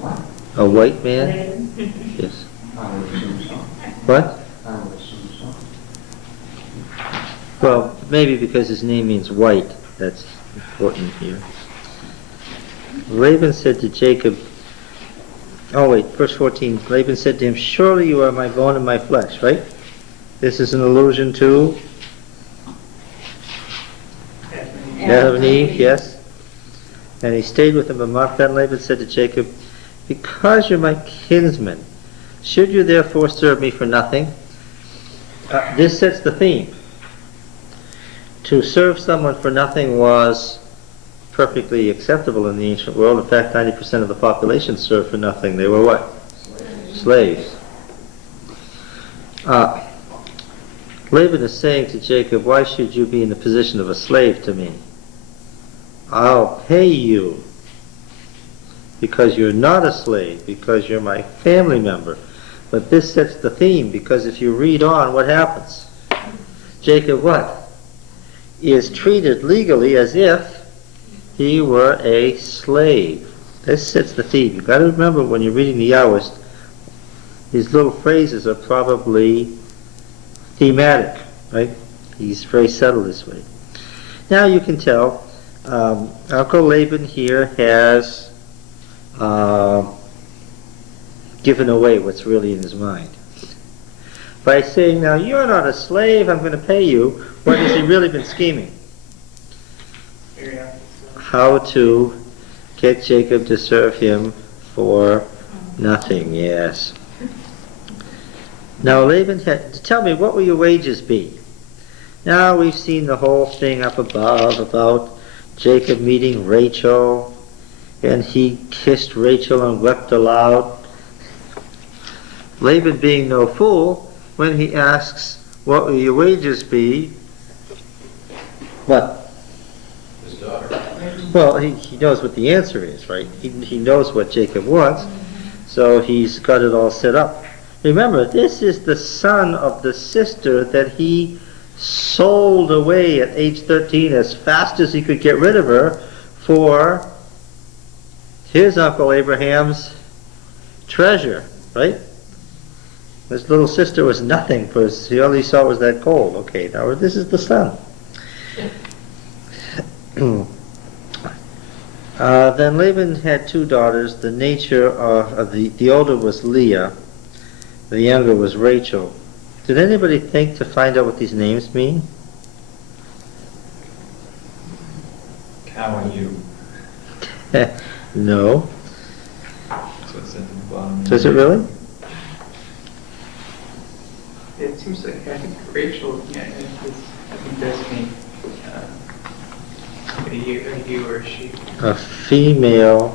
what? A white man? Yes. I would assume so. What? I would assume so. Well, maybe because his name means white. That's important here. Laban said to Jacob, oh wait, verse 14, Laban said to him, surely you are my bone and my flesh, right? This is an allusion to Adam and Eve, yes. And he stayed with him a month. Then Laban said to Jacob, because you're my kinsman, should you therefore serve me for nothing? This sets the theme. To serve someone for nothing was perfectly acceptable in the ancient world. In fact, 90% of the population served for nothing. They were what? Slaves. Laban is saying to Jacob, why should you be in the position of a slave to me? I'll pay you because you're not a slave, because you're my family member. But this sets the theme, because if you read on, what happens? Jacob what? Is treated legally as if he were a slave. This sets the theme. You've got to remember when you're reading the Yahwist, these little phrases are probably thematic, right? He's very subtle this way. Now you can tell Uncle Laban here has given away what's really in his mind. By saying, now you're not a slave, I'm going to pay you, what has he really been scheming? How to get Jacob to serve him for nothing, yes. Now Laban had to tell me, what will your wages be? Now we've seen the whole thing up above about Jacob meeting Rachel, and he kissed Rachel and wept aloud. Laban being no fool, when he asks, what will your wages be? What? His daughter. Well, he knows what the answer is, right? He knows what Jacob wants, so he's got it all set up. Remember, this is the son of the sister that he sold away at age 13 as fast as he could get rid of her for his Uncle Abraham's treasure, right? His little sister was nothing, because all he saw was that gold. Okay, now this is the son. Then Laban had two daughters. The nature of the older was Leah, the younger was Rachel. Did anybody think to find out what these names mean? Cow and you. No. That's what's at the bottom. Does it really? It seems like, I think Rachel, yeah, I think does mean a he or a she. A female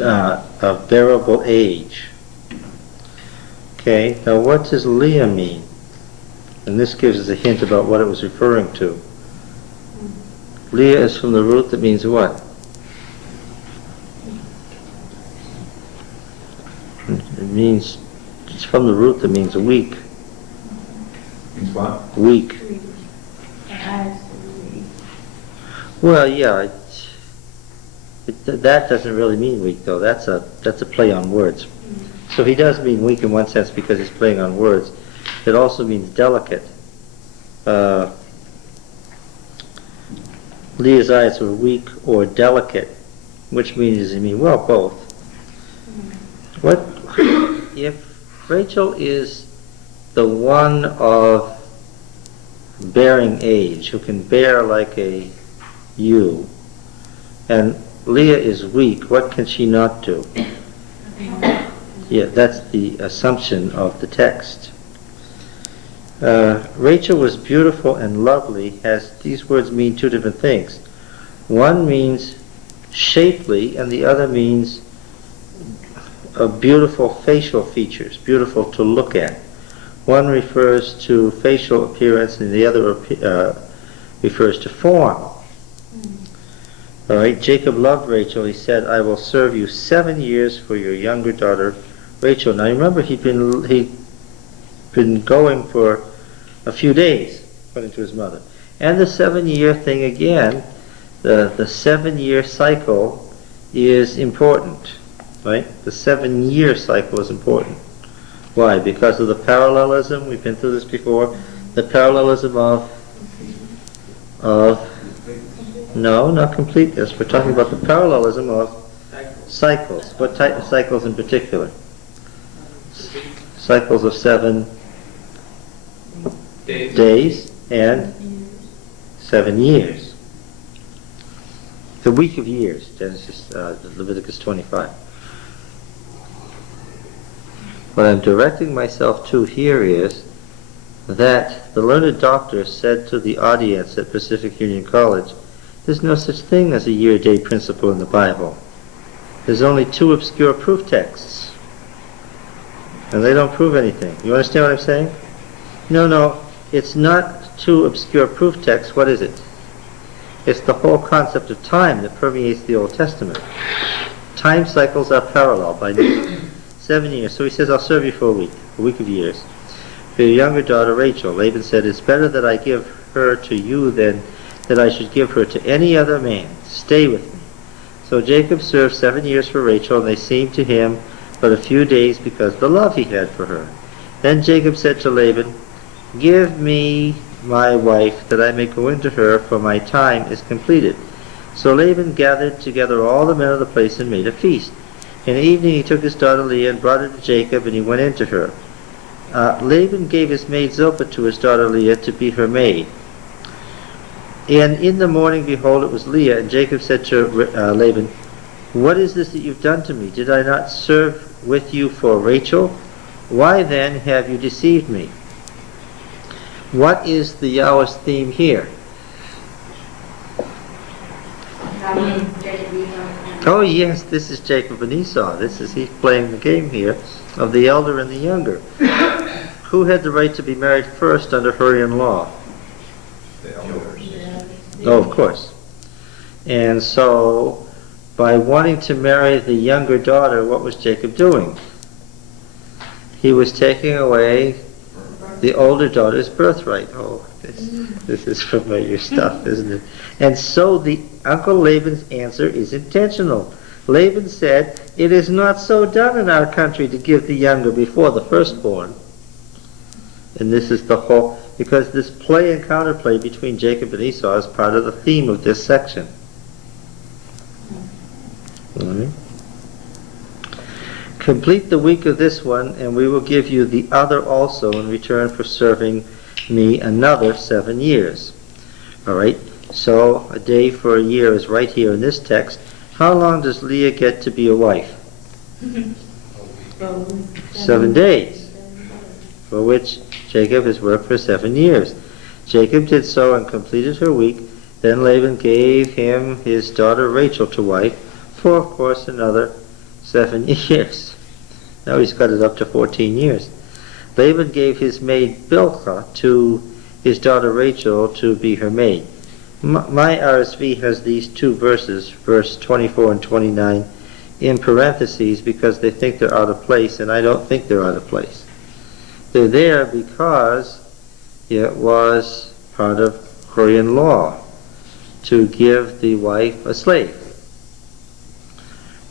of bearable age. Okay, now what does Leah mean? And this gives us a hint about what it was referring to. Leah is from the root that means what? It means, it's from the root that means weak. Means what? Weak. Well, yeah, that doesn't really mean weak, though. That's a play on words. So he does mean weak in one sense because he's playing on words. It also means delicate. Leah's eyes were weak or delicate, which means, well, both. What if Rachel is the one of bearing age, who can bear like a ewe, and Leah is weak, what can she not do? Yeah, that's the assumption of the text. Rachel was beautiful and lovely. These words mean two different things. One means shapely, and the other means beautiful facial features, beautiful to look at. One refers to facial appearance, and the other refers to form. All right, Jacob loved Rachel. He said, I will serve you 7 years for your younger daughter, Rachel. Now remember, he'd been going for a few days, according to his mother. And the 7-year thing again, the 7-year cycle is important. right? The 7-year cycle is important. Why? Because of the parallelism, we've been through this before, the parallelism of no, not completeness. We're talking about the parallelism of cycles. What type of cycles in particular? Cycles of 7 days and 7 years. The week of years, Leviticus 25. What I'm directing myself to here is that the learned doctor said to the audience at Pacific Union College, there's no such thing as a year-day principle in the Bible. There's only 2 obscure proof texts. And they don't prove anything. You understand what I'm saying? No, it's not 2 obscure proof texts. What is it? It's the whole concept of time that permeates the Old Testament. Time cycles are parallel by nature. 7 years. So he says, I'll serve you for a week of years. For your younger daughter Rachel, Laban said, it's better that I give her to you than that I should give her to any other man. Stay with me. So Jacob served 7 years for Rachel, and they seemed to him but a few days because of the love he had for her. Then Jacob said to Laban, give me my wife, that I may go into her, for my time is completed. So Laban gathered together all the men of the place and made a feast. In the evening he took his daughter Leah and brought her to Jacob, and he went into her. Laban gave his maid Zilpah to his daughter Leah to be her maid. And in the morning, behold, it was Leah, and Jacob said to Laban, what is this that you've done to me? Did I not serve with you for Rachel? Why then have you deceived me? What is the Yahweh's theme here? Oh yes, this is Jacob and Esau. He's playing the game here of the elder and the younger. Who had the right to be married first under Hurrian law? The elders. Oh, of course. And so, by wanting to marry the younger daughter, what was Jacob doing? He was taking away the older daughter's birthright. Oh, this is familiar stuff, isn't it? And so the Uncle Laban's answer is intentional. Laban said, it is not so done in our country to give the younger before the firstborn. And this is the whole, because this play and counterplay between Jacob and Esau is part of the theme of this section. Right. Complete the week of this one, and we will give you the other also in return for serving me another 7 years. All right, so a day for a year is right here in this text. How long does Leah get to be a wife? 7 days, for which Jacob has worked for 7 years. Jacob did so and completed her week. Then Laban gave him his daughter Rachel to wife for, of course, another 7 years. Now he's got it up to 14 years. Laban gave his maid Bilhah to his daughter Rachel to be her maid. My RSV has these 2 verses, verse 24 and 29, in parentheses because they think they're out of place, and I don't think they're out of place. They're there because it was part of Korean law to give the wife a slave.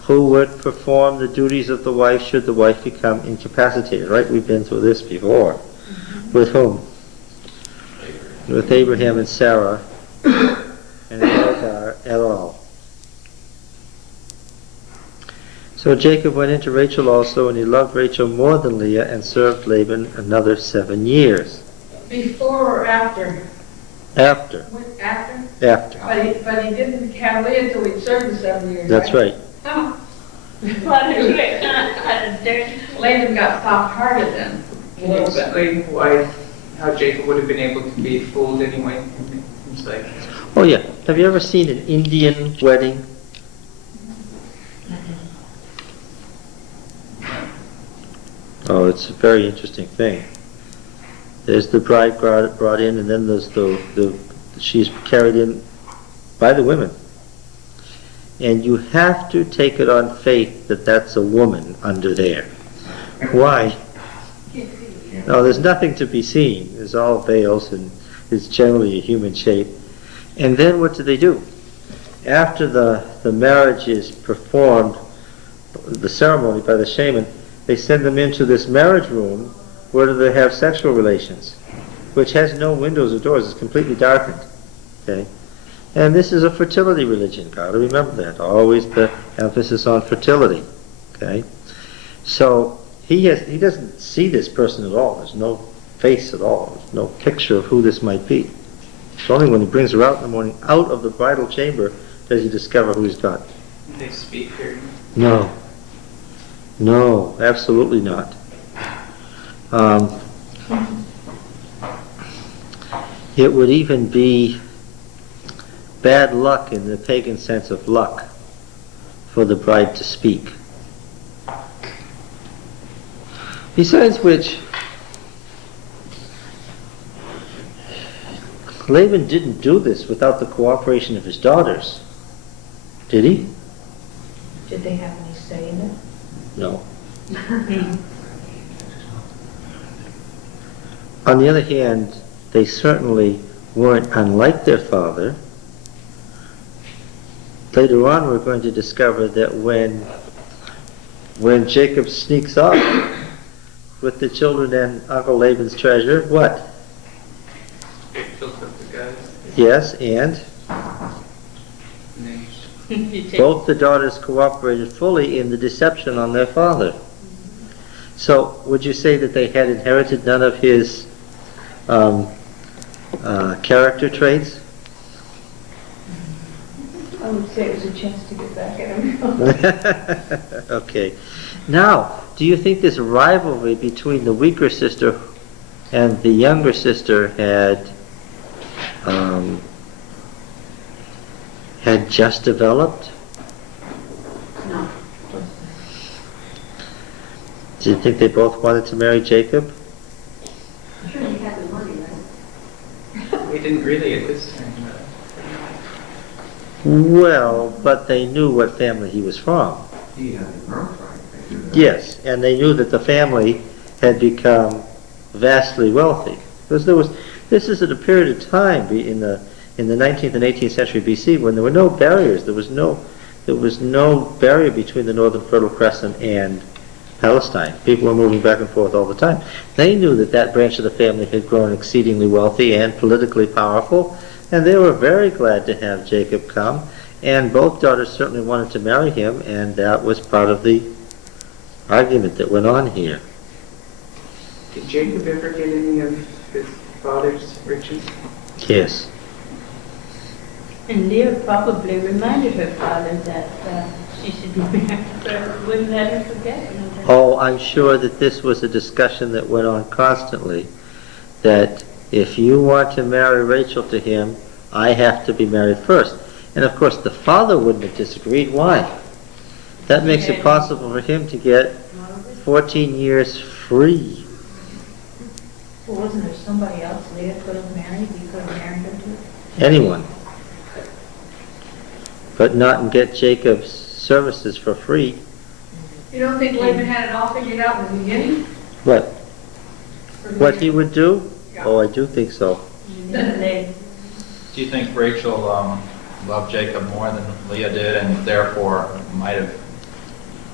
Who would perform the duties of the wife should the wife become incapacitated, right? We've been through this before. With whom? With Abraham and Sarah and Hagar et al. So Jacob went into Rachel also, and he loved Rachel more than Leah, and served Laban another 7 years. Before or after? After. After? After. But he didn't have Leah until he served the 7 years. That's right. Oh. Laban got soft-hearted then. Can you explain how Jacob would have been able to be fooled anyway? It's like, Oh yeah. Have you ever seen an Indian wedding? Oh, it's a very interesting thing. There's the bride brought in, and then there's she's carried in by the women. And you have to take it on faith that that's a woman under there. Why? No, there's nothing to be seen. There's all veils, and it's generally a human shape. And then what do? After the marriage is performed, the ceremony by the shaman, they send them into this marriage room where they have sexual relations, which has no windows or doors. It's completely darkened. Okay? And this is a fertility religion. Got to remember that. Always the emphasis on fertility. Okay? So he doesn't see this person at all. There's no face at all. There's no picture of who this might be. It's only when he brings her out in the morning, out of the bridal chamber, does he discover who he's got. They speak here. No. No, absolutely not. It would even be bad luck in the pagan sense of luck for the bride to speak. Besides which, Laban didn't do this without the cooperation of his daughters, did he? Did they have any say in it? No. On the other hand, they certainly weren't unlike their father. Later on, we're going to discover that when Jacob sneaks off with the children and Uncle Laban's treasure, what? Rachel took the guys. Yes, and Names. both the daughters cooperated fully in the deception on their father. So, would you say that they had inherited none of his character traits? I would say it was a chance to get back at him. Okay. Now, do you think this rivalry between the weaker sister and the younger sister had just developed? No. Do you think they both wanted to marry Jacob? I'm sure he had the money, right? We didn't really at this time. Well, but they knew what family he was from. He had the birthright. They knew that. Yes, and they knew that the family had become vastly wealthy. Because this is at a period of time in the 19th and 18th century BC when there were no barriers. There was no barrier between the northern Fertile Crescent and Palestine. People were moving back and forth all the time. They knew that that branch of the family had grown exceedingly wealthy and politically powerful, and they were very glad to have Jacob come. And both daughters certainly wanted to marry him, and that was part of the argument that went on here. Did Jacob ever get any of his father's riches? Yes. And Leah probably reminded her father that she should be married, but wouldn't let her forget. Oh, I'm sure that this was a discussion that went on constantly, that if you want to marry Rachel to him, I have to be married first. And of course the father wouldn't have disagreed. Why? That makes it possible for him to get 14 years free. Well, wasn't there somebody else Leah could have married? He could have married her to? Anyone. But not and get Jacob's services for free. You don't think Laban had it all figured out in the beginning? What? Or What later? he would do? Yeah. Oh, I do think so. Do you think Rachel loved Jacob more than Leah did and therefore might have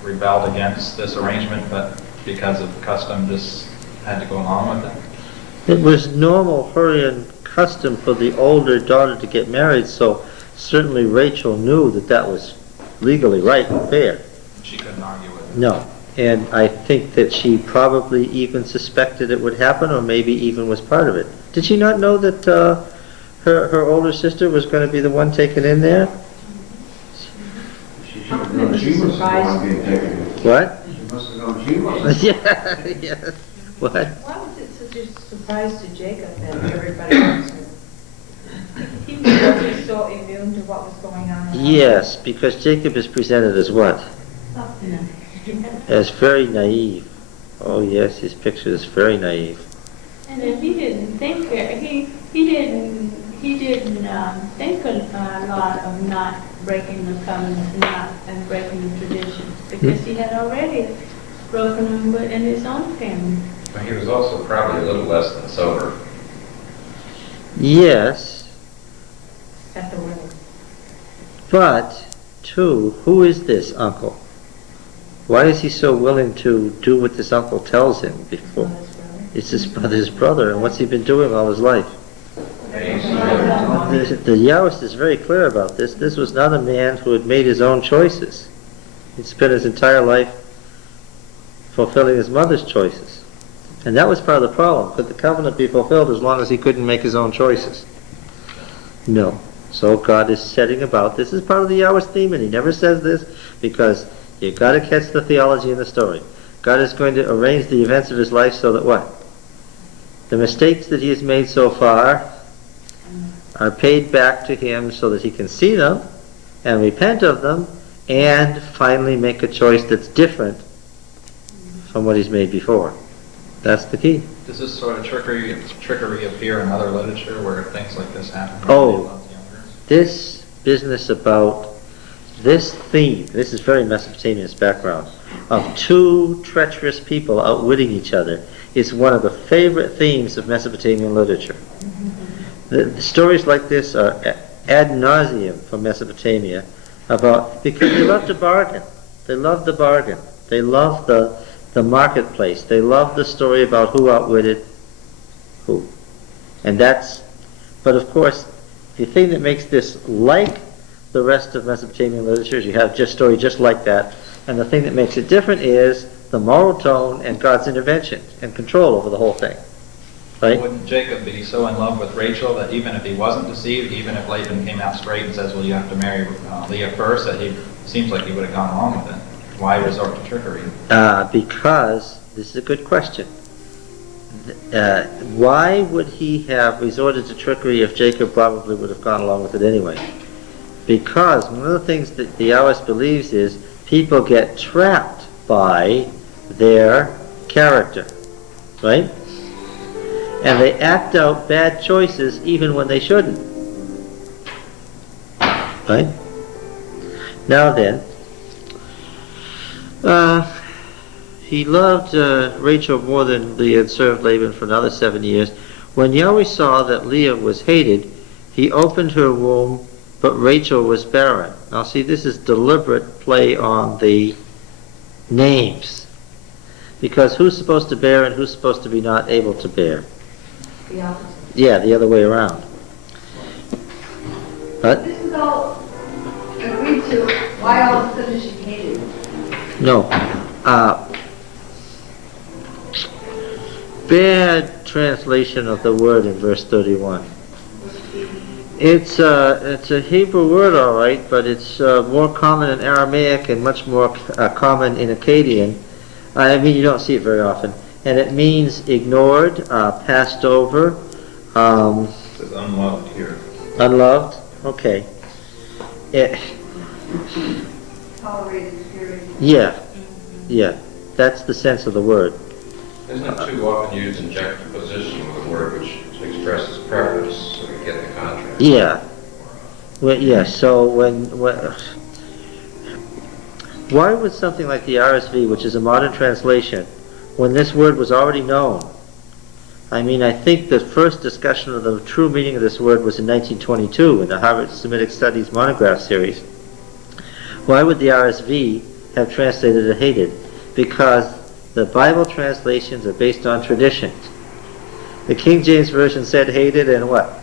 rebelled against this arrangement, but because of custom just had to go along with it? It was normal Hurrian custom for the older daughter to get married, so certainly Rachel knew that that was legally right and fair. She couldn't argue with it. No, and I think that she probably even suspected it would happen, or maybe even was part of it. Did she not know that her older sister was going to be the one taken in there? She should have known she was the one being taken. What? She must have known she was. Yeah, yeah. What? Why was it such a surprise to Jacob that everybody else knew? He was just so immune to what was going on. around Yes, because Jacob is presented as what? him. As very naive. Oh yes, his picture is very naive. And then he didn't think he didn't think a lot of not breaking the covenant, and breaking the tradition, because he had already broken them in his own family. But he was also probably a little less than sober. Yes, At the wedding. but, too, who is this uncle? Why is he so willing to do what this uncle tells him before? It's his brother, and what's he been doing all his life? The Yahwist is very clear about this. This was not a man who had made his own choices. He'd spent his entire life fulfilling his mother's choices. And that was part of the problem. Could the covenant be fulfilled as long as he couldn't make his own choices? No. So God is setting about. This is part of the Yahwist theme, and he never says this because you've got to catch the theology in the story. God is going to arrange the events of his life so that what? The mistakes that he has made so far are paid back to him so that he can see them and repent of them and finally make a choice that's different from what he's made before. That's the key. Does this sort of trickery appear in other literature where things like this happen? Oh, this business about this theme, this is very Mesopotamian's background, of two treacherous people outwitting each other is one of the favorite themes of Mesopotamian literature. The stories like this are ad nauseum from Mesopotamia about, because they love to bargain. They love the bargain. They love the marketplace. They love the story about who outwitted who. And that's, but of course, the thing that makes this like the rest of Mesopotamian literature is you have just story just like that. And the thing that makes it different is the moral tone and God's intervention and control over the whole thing. Right? Wouldn't Jacob be so in love with Rachel that even if he wasn't deceived, even if Laban came out straight and says, well, you have to marry Leah first, that he seems like he would have gone along with it? Why resort to trickery? Because, this is a good question. Why would he have resorted to trickery if Jacob probably would have gone along with it anyway? Because one of the things that the Yahwist believes is people get trapped by their character, right? And they act out bad choices even when they shouldn't. Right? Now then, he loved Rachel more than Leah and served Laban for another 7 years. When Yahweh saw that Leah was hated, he opened her womb, but Rachel was barren. Now see, this is deliberate play on the names. Because who's supposed to bear and who's supposed to be not able to bear? The opposite. Yeah, the other way around. But This is all agreed to. Why all of a sudden she hated? no. Bad translation of the word in verse 31. It's a Hebrew word, all right, but it's more common in Aramaic and much more common in Akkadian. I mean, you don't see it very often. And it means ignored, passed over. It says unloved here. Unloved? Okay. Tolerated, feared. Yeah. That's the sense of the word. Isn't it too often used in juxtaposition with a word which expresses preference, so we get the contrast? Yeah. Well, yeah, so why would something like the RSV, which is a modern translation, when this word was already known? I mean, I think the first discussion of the true meaning of this word was in 1922 in the Harvard Semitic Studies monograph series. Why would the RSV have translated it hated? Because the Bible translations are based on traditions. The King James Version said hated, and what?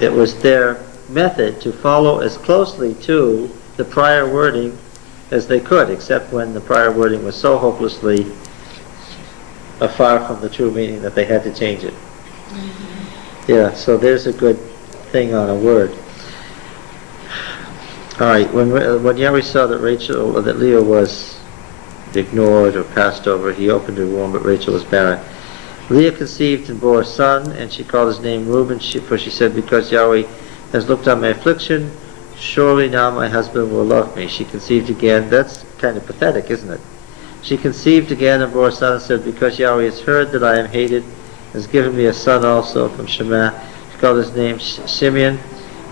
It was their method to follow as closely to the prior wording as they could, except when the prior wording was so hopelessly afar from the true meaning that they had to change it. Yeah, so there's a good thing on a word. All right, when Yahweh saw that that Leah was ignored or passed over, he opened her womb, but Rachel was barren. Leah conceived and bore a son, and she called his name Reuben, for she said, because Yahweh has looked on my affliction, surely now my husband will love me. She conceived again. That's kind of pathetic, isn't it? She conceived again and bore a son and said, because Yahweh has heard that I am hated, has given me a son also from Shema. She called his name Simeon.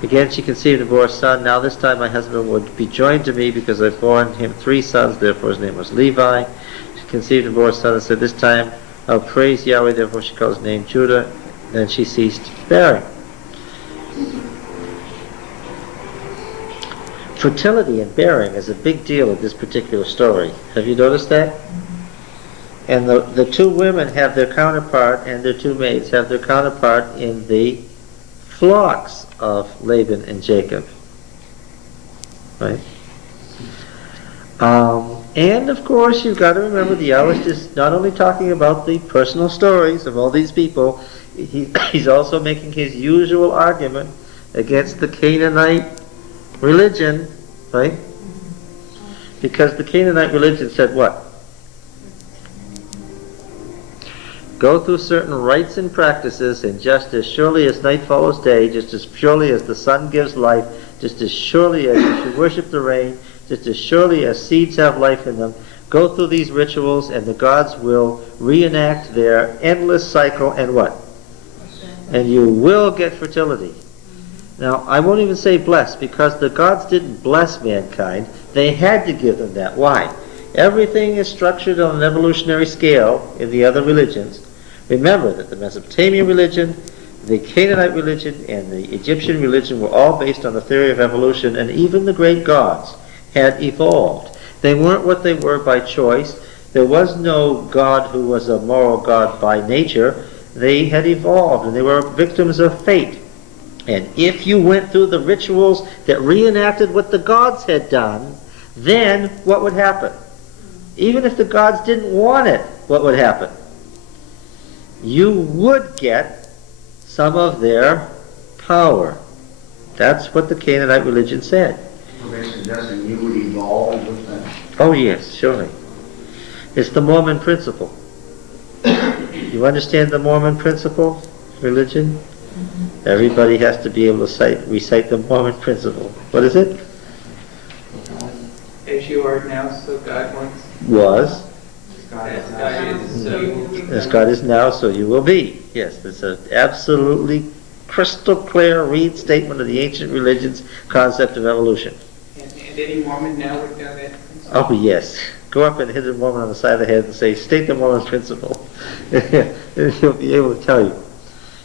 Again she conceived and bore a son. Now this time my husband would be joined to me because I've borne him 3 sons, therefore his name was Levi. She conceived and bore a son and said, this time I'll praise Yahweh, therefore she called his name Judah. Then she ceased bearing. fertility and bearing is a big deal in this particular story. Have you noticed that? And the two women have their counterpart, and their two maids have their counterpart in the flocks of Laban and Jacob. Right? And of course, you've got to remember the Yahweh is not only talking about the personal stories of all these people, he's also making his usual argument against the Canaanite religion, right? Because the Canaanite religion said what? Go through certain rites and practices, and just as surely as night follows day, just as surely as the sun gives life, just as surely as you should worship the rain, just as surely as seeds have life in them, go through these rituals and the gods will reenact their endless cycle, and what? And you will get fertility. Now, I won't even say bless, because the gods didn't bless mankind. They had to give them that. Why? Everything is structured on an evolutionary scale in the other religions. Remember that the Mesopotamian religion, the Canaanite religion, and the Egyptian religion were all based on the theory of evolution, and even the great gods had evolved. They weren't what they were by choice. There was no God who was a moral God by nature. They had evolved, and they were victims of fate. And if you went through the rituals that reenacted what the gods had done, then what would happen? Even if the gods didn't want it, what would happen? You would get some of their power. That's what the Canaanite religion said. So they're suggesting you would evolve with them. Oh yes, surely. It's the Mormon principle. You understand the Mormon principle, religion? Everybody has to be able to recite the Mormon principle. What is it? As you are now, so God once Was. as God is, so you will be. As God is now, so you will be. Yes, it's an absolutely crystal clear restatement of the ancient religion's concept of evolution. And any Mormon now would know that. Oh yes. Go up and hit a Mormon on the side of the head and say, state the Mormon principle. And he'll be able to tell you.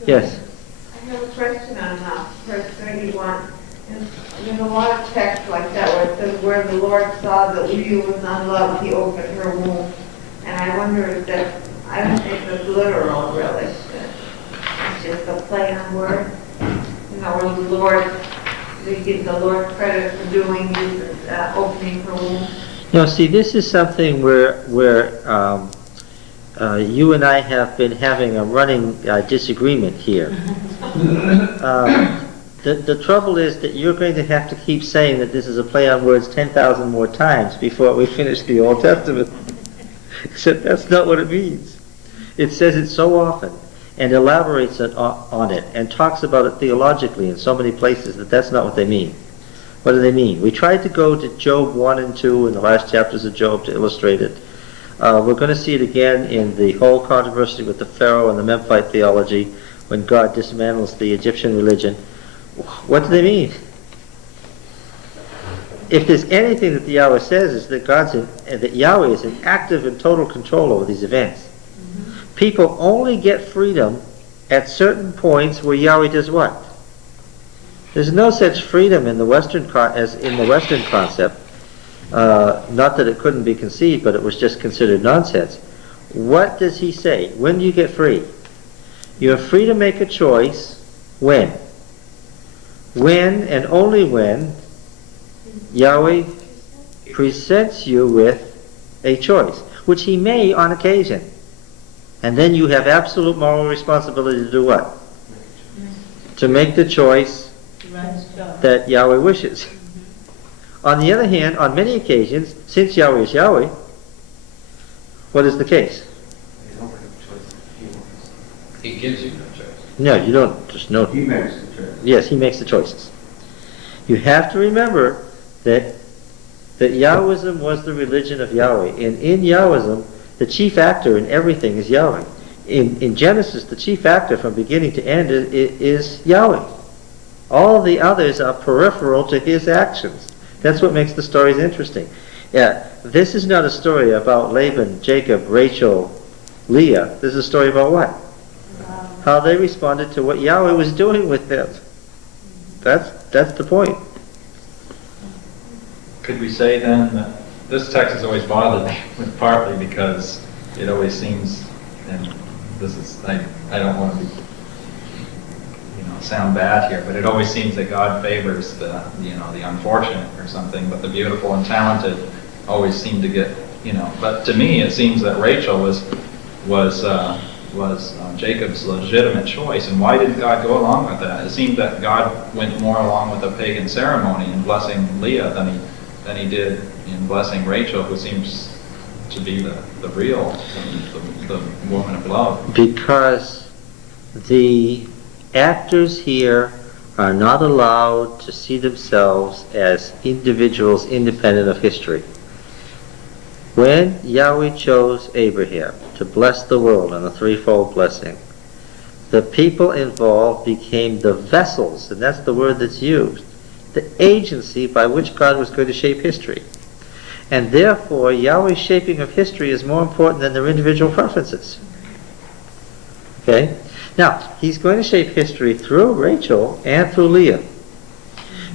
Yes. I have a question on verse 31. There's a lot of text like that where it says, where the Lord saw that Leah was unloved, he opened her womb. And I wonder if that, I don't think it's literal really. It's just a play on words. You know, where the Lord, they give the Lord credit for doing this, opening her womb. Now see, this is something where you and I have been having a running disagreement here. The trouble is that you're going to have to keep saying that this is a play on words 10,000 more times before we finish the Old Testament. Except that's not what it means. It says it so often and elaborates on it and talks about it theologically in so many places that that's not what they mean. What do they mean? We tried to go to Job 1 and 2 in the last chapters of Job to illustrate it. We're going to see it again in the whole controversy with the Pharaoh and the Memphite theology when God dismantles the Egyptian religion. What do they mean? If there's anything that the Yahweh says is that that Yahweh is in active and total control over these events. People only get freedom at certain points where Yahweh does what? There's no such freedom in the Western concept. Not that it couldn't be conceived, but it was just considered nonsense. What does he say? When do you get free? You're free to make a choice. When? When and only when Yahweh presents you with a choice, which he may on occasion. And then you have absolute moral responsibility to do what? To make the choice that Yahweh wishes. On the other hand, on many occasions, since Yahweh is Yahweh, what is the case? He gives you no choice. No, you don't just know. He makes the choice. Yes, he makes the choices. You have to remember that Yahwism was the religion of Yahweh. And in Yahwism, the chief actor in everything is Yahweh. In Genesis, the chief actor from beginning to end is Yahweh. All the others are peripheral to his actions. That's what makes the stories interesting. Yeah, this is not a story about Laban, Jacob, Rachel, Leah. This is a story about what? How they responded to what Yahweh was doing with them. That's the point. could we say then that this text has always bothered me, partly because it always seems, and this is, I don't want to be, sound bad here, but it always seems that God favors the unfortunate or something, but the beautiful and talented always seem to get, but to me it seems that Rachel was Jacob's legitimate choice, and why didn't God go along with that? It seemed that God went more along with a pagan ceremony in blessing Leah than he did in blessing Rachel, who seems to be the real, the woman of love. Because the actors here are not allowed to see themselves as individuals independent of history. When Yahweh chose Abraham to bless the world in a threefold blessing, the people involved became the vessels, and that's the word that's used, the agency by which God was going to shape history. And therefore, Yahweh's shaping of history is more important than their individual preferences. Okay? Now, he's going to shape history through Rachel and through Leah,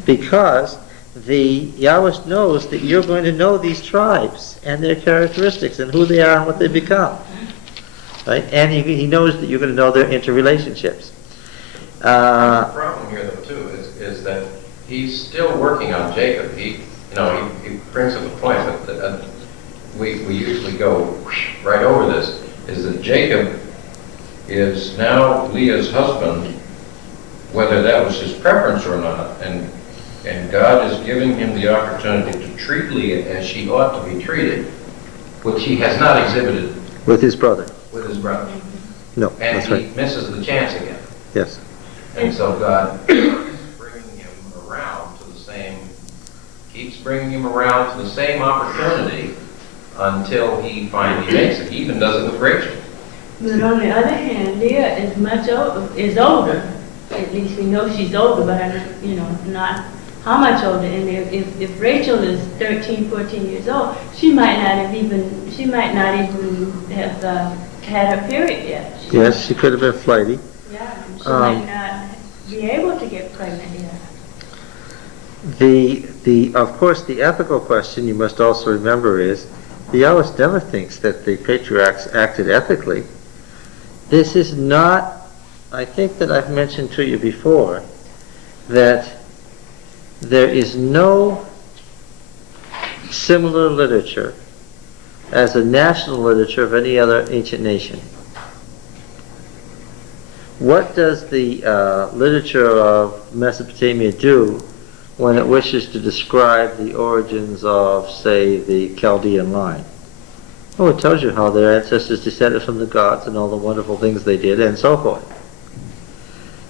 because Yahweh knows that you're going to know these tribes and their characteristics and who they are and what they become. Right? And he knows that you're going to know their interrelationships. The problem here, though, too, is that he's still working on Jacob. He brings up a point, but we usually go right over this, is that Jacob is now Leah's husband, whether that was his preference or not, and God is giving him the opportunity to treat Leah as she ought to be treated, which he has not exhibited With his brother. with his brother. No, And that's he right. misses the chance again. Yes. And so God is bringing him around to the same, keeps bringing him around to the same opportunity until he finally makes it. He even does it with Rachel. But on the other hand, Leah is older. At least we know she's older, but I don't, not how much older. And if Rachel is 13, 14 years old, she might not even have had her period yet. Yes, she could have been flighty. Yeah, she might not be able to get pregnant yet. Of course, the ethical question you must also remember is, the Yahweh never thinks that the patriarchs acted ethically. This is not, I think that I've mentioned to you before, that there is no similar literature as a national literature of any other ancient nation. What does the literature of Mesopotamia do when it wishes to describe the origins of, say, the Chaldean line? Oh, it tells you how their ancestors descended from the gods and all the wonderful things they did and so forth.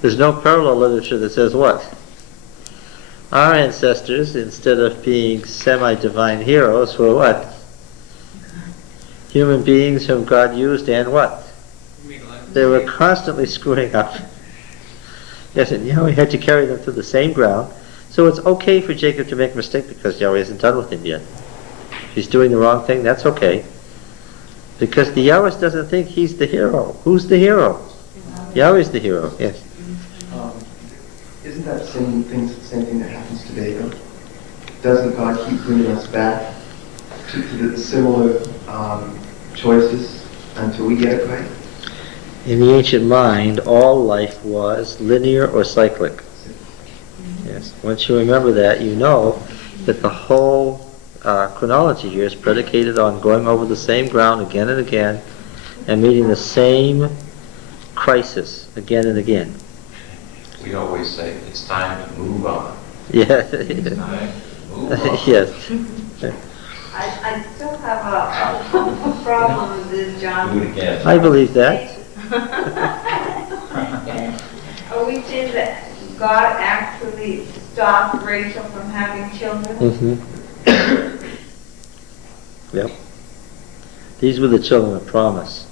There's no parallel literature that says what? Our ancestors, instead of being semi-divine heroes, were what? Human beings whom God used and what? They were constantly screwing up. Yes, and Yahweh had to carry them through the same ground. So it's okay for Jacob to make a mistake because Yahweh isn't done with him yet. If he's doing the wrong thing, that's okay. Because the Yahweh doesn't think he's the hero. Who's the hero? Yahweh's the hero, yes. Isn't that the same thing that happens today, though? Doesn't God keep bringing us back to the similar choices until we get it right? In the ancient mind, all life was linear or cyclic. Yes. Once you remember that, you know that the whole chronology here is predicated on going over the same ground again and again and meeting the same crisis again and again. We always say, it's time to move on. Yeah. It's time to move on. Yes. I still have a problem with this, John. Do it again. I believe that. Are we saying that God actually stopped Rachel from having children? Mm-hmm. Yep. These were the children of promise.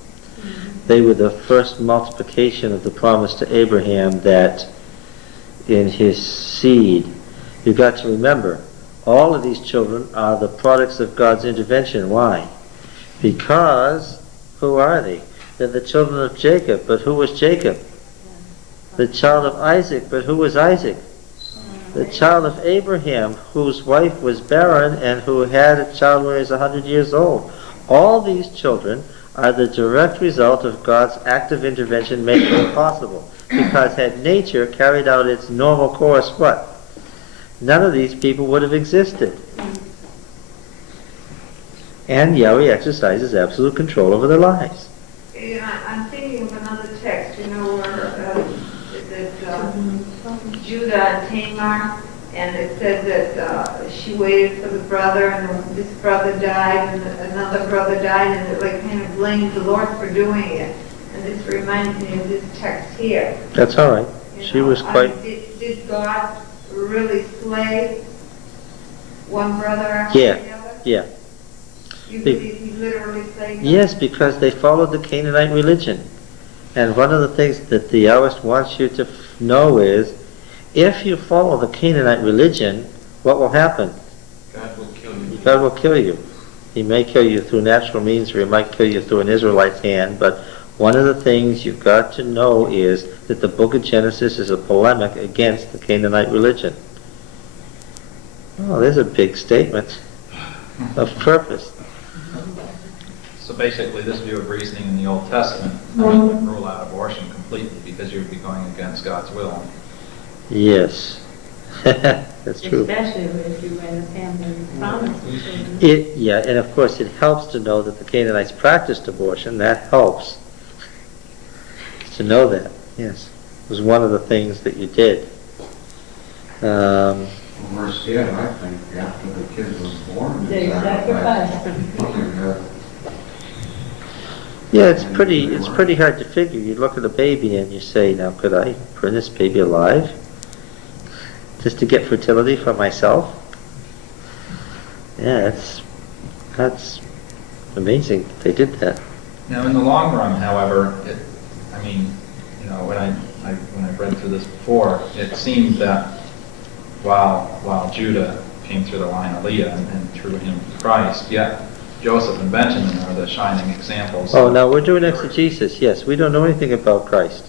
They were the first multiplication of the promise to Abraham that in his seed, you've got to remember, all of these children are the products of God's intervention. Why? Because, who are they? They're the children of Jacob, but who was Jacob? The child of Isaac, but who was Isaac? the child of Abraham, whose wife was barren and who had a child when he was 100 years old. All these children are the direct result of God's active intervention making it possible. Because had nature carried out its normal course, what? None of these people would have existed. And Yahweh exercises absolute control over their lives. I'm thinking of another text, where Judah and Tamar, and it says that she waited for the brother, and this brother died, and another brother died, and it kind of blamed the Lord for doing it. And this reminds me of this text here. That's all right. She was quite... Did God really slay one brother after the other? Yeah. You believe he literally slayed them? Yes, because they followed the Canaanite religion. And one of the things that the Taoist wants you to know is, if you follow the Canaanite religion, what will happen? God will kill you. God will kill you. He may kill you through natural means, or he might kill you through an Israelite's hand, but one of the things you've got to know is that the book of Genesis is a polemic against the Canaanite religion. Oh, there's a big statement of purpose. So basically, this view of reasoning in the Old Testament would rule out abortion completely because you would be going against God's will. Yes. That's true. Especially if you read the family promises. Yeah, and of course it helps to know that the Canaanites practiced abortion. That helps to know that. Yes, it was one of the things that you did. We're scared, I think, after the kid was born. They sacrificed them. Yeah, it's pretty hard to figure. You look at a baby and you say, now could I bring this baby alive? Just to get fertility for myself? Yeah, that's amazing that they did that. Now, in the long run, however, when I read through this before, it seemed that while Judah came through the line of Leah and through him Christ, yet Joseph and Benjamin are the shining examples. Oh, now we're doing exegesis. Yes, we don't know anything about Christ.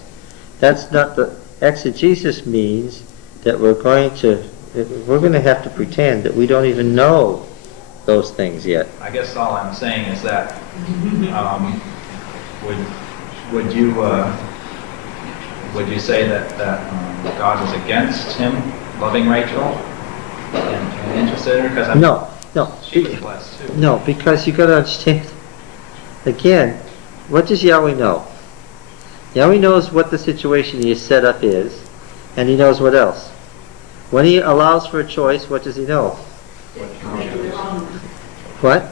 That's not the exegesis means that we're going to have to pretend that we don't even know those things yet. I guess all I'm saying is that would you say that God was against him loving Rachel and interested in her? Because No. she was blessed too. No, because you got to understand. Again, what does Yahweh know? Yahweh knows what the situation he has set up is, and he knows what else. When he allows for a choice, what does he know? What?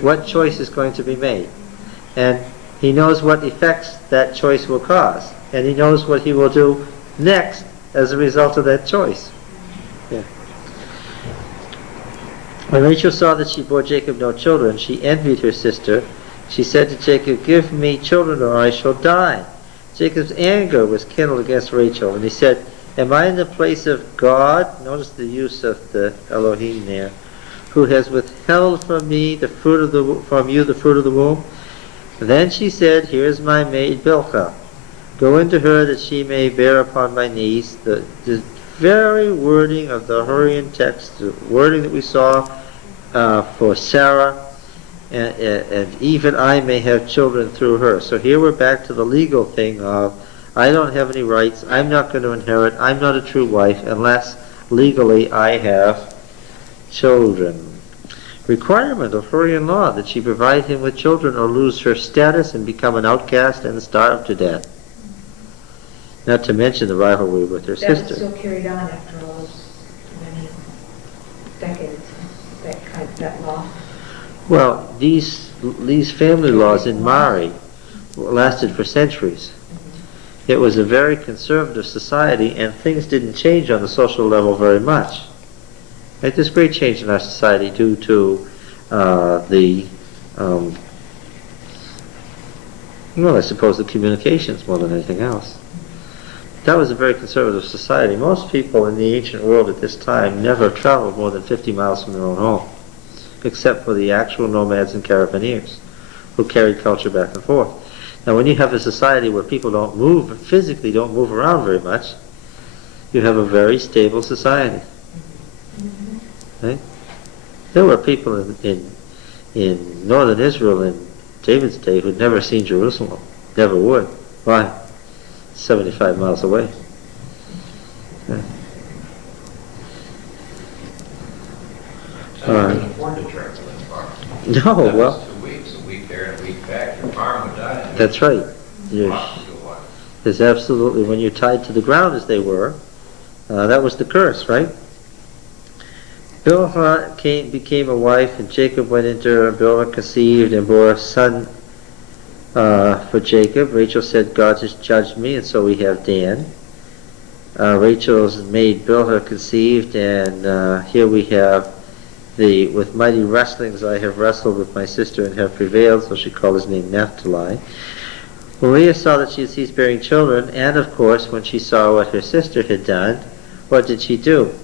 What choice is going to be made? And he knows what effects that choice will cause. And he knows what he will do next as a result of that choice. Yeah. When Rachel saw that she bore Jacob no children, she envied her sister. She said to Jacob, "Give me children or I shall die." Jacob's anger was kindled against Rachel, and he said, "Am I in the place of God?" Notice the use of the Elohim there. "Who has withheld from me the fruit of the womb?" Then she said, "Here is my maid Bilhah. Go into her that she may bear upon my knees." The very wording of the Hurrian text, the wording that we saw for Sarah, and even I may have children through her. So here we're back to the legal thing of, I don't have any rights, I'm not going to inherit, I'm not a true wife unless legally I have children. Requirement of Hurrian law that she provide him with children or lose her status and become an outcast and starve to death. Not to mention the rivalry with her That was sister. still carried on after all those many decades, that law. Well, these family laws in Mari lasted for centuries. It was a very conservative society, and things didn't change on the social level very much. Right? There's great change in our society due to the communications more than anything else. That was a very conservative society. Most people in the ancient world at this time never traveled more than 50 miles from their own home, except for the actual nomads and caravaneers who carried culture back and forth. Now, when you have a society where people physically don't move around very much, you have a very stable society. Right? There were people in northern Israel in David's day who'd never seen Jerusalem. Never would. Why? 75 miles away. Right. So you couldn't afford to travel that far. No, That well, was 2 weeks, a week there and a week back, your farm would die. that's right. You're, Wow, too hard. there's absolutely, when you're tied to the ground as they were, that was the curse, right? Bilhah became a wife, and Jacob went into her, and Bilhah conceived and bore a son for Jacob. Rachel said, God has judged me, and so we have Dan. Rachel's maid Bilhah conceived, and here we have with mighty wrestlings I have wrestled with my sister and have prevailed, so she called his name Naphtali. When Leah saw that she had ceased bearing children, and of course when she saw what her sister had done, what did she do?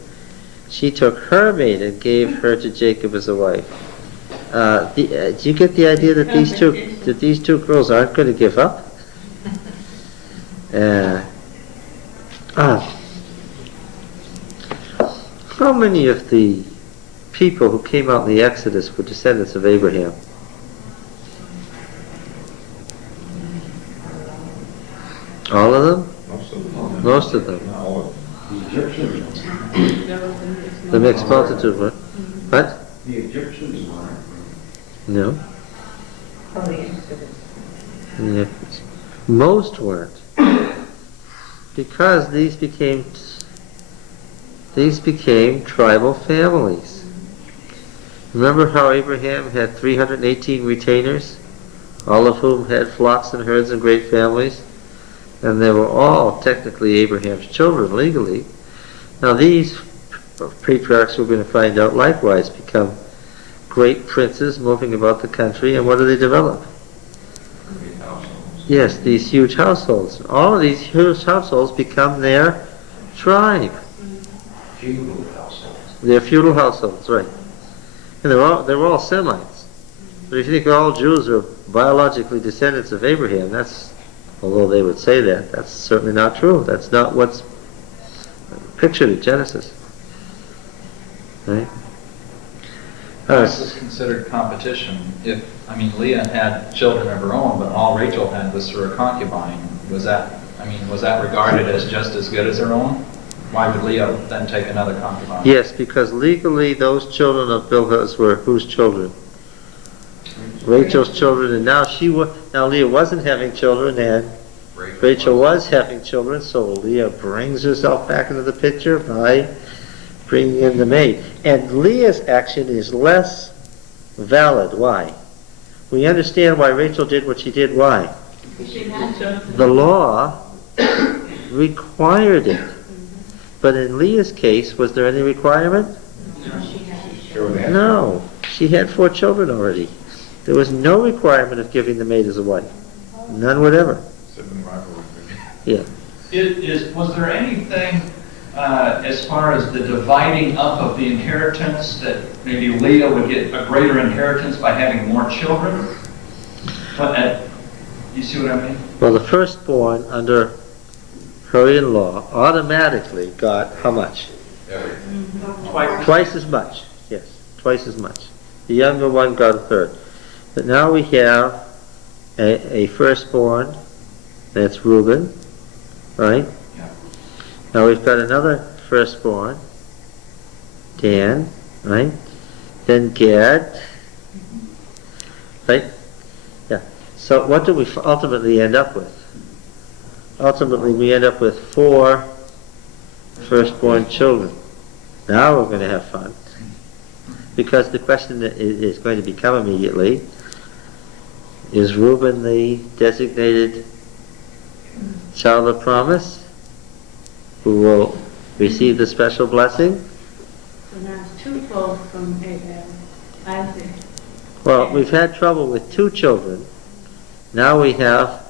She took her maid and gave her to Jacob as a wife. Do you get the idea that these two girls aren't going to give up? How many of the people who came out in the Exodus were descendants of Abraham? All of them? Most of them. The Egyptians, The mixed multitude were. What? the Egyptians were. No. Oh, the Exodus. Yeah. Most weren't. Because these became tribal families. Remember how Abraham had 318 retainers, all of whom had flocks and herds and great families? And they were all technically Abraham's children legally. Now these patriarchs, we're going to find out, likewise become great princes moving about the country, and what do they develop? Great households. Yes, these huge households. All of these huge households become their tribe. Feudal households. They're feudal households, right. And they were all Semites. But if you think all Jews are biologically descendants of Abraham, although they would say that, that's certainly not true. That's not what's pictured in Genesis. Right? This is considered competition. Leah had children of her own, but all Rachel had was through a concubine. Was that regarded as just as good as her own? Why would Leah then take another concubine? Yes, because legally those children of Bilhah's were whose children? Rachel's children, and now Leah wasn't having children, and Rachel was having children, so Leah brings herself back into the picture by bringing in the maid. And Leah's action is less valid. Why? We understand why Rachel did what she did. Why? She had chosen. The law required it. But in Leah's case, was there any requirement? No. She had 4 children already. There was no requirement of giving the maid as a wife. None whatever. Yeah. Was there anything as far as the dividing up of the inheritance that maybe Leah would get a greater inheritance by having more children? You see what I mean? Well, the firstborn under her in-law automatically got how much? Twice as much. Yes, twice as much. The younger one got a third. But now we have a firstborn, that's Reuben, right? Yeah. Now we've got another firstborn, Dan, right? Then Gad, right? Yeah. So what do we ultimately end up with? Ultimately we end up with 4 firstborn children. Now we're going to have fun. Because the question that is going to become immediately, is Reuben the designated child of promise who will receive the special blessing? So now it's twofold from Isaac. Well, we've had trouble with 2 children. Now we have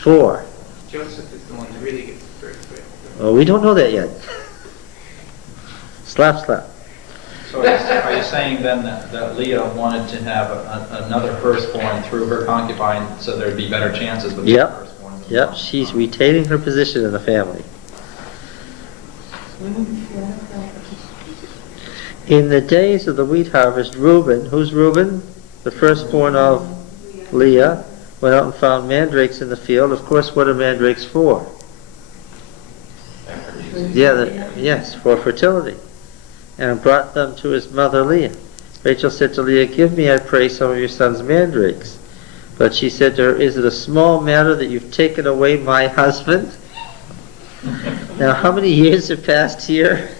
4. Joseph is the one that really gets the birthright. Well, we don't know that yet. Slap, slap. So are you saying then that Leah wanted to have another firstborn through her concubine so there'd be better chances with the Yep. firstborn? Yep, she's retaining her position in the family. In the days of the wheat harvest, Reuben, who's Reuben? The firstborn of Leah, went out and found mandrakes in the field. Of course, what are mandrakes for? Yes, for fertility. And brought them to his mother Leah. Rachel said to Leah, "Give me, I pray, some of your son's mandrakes." But she said to her, "Is it a small matter that you've taken away my husband?" Now, how many years have passed here?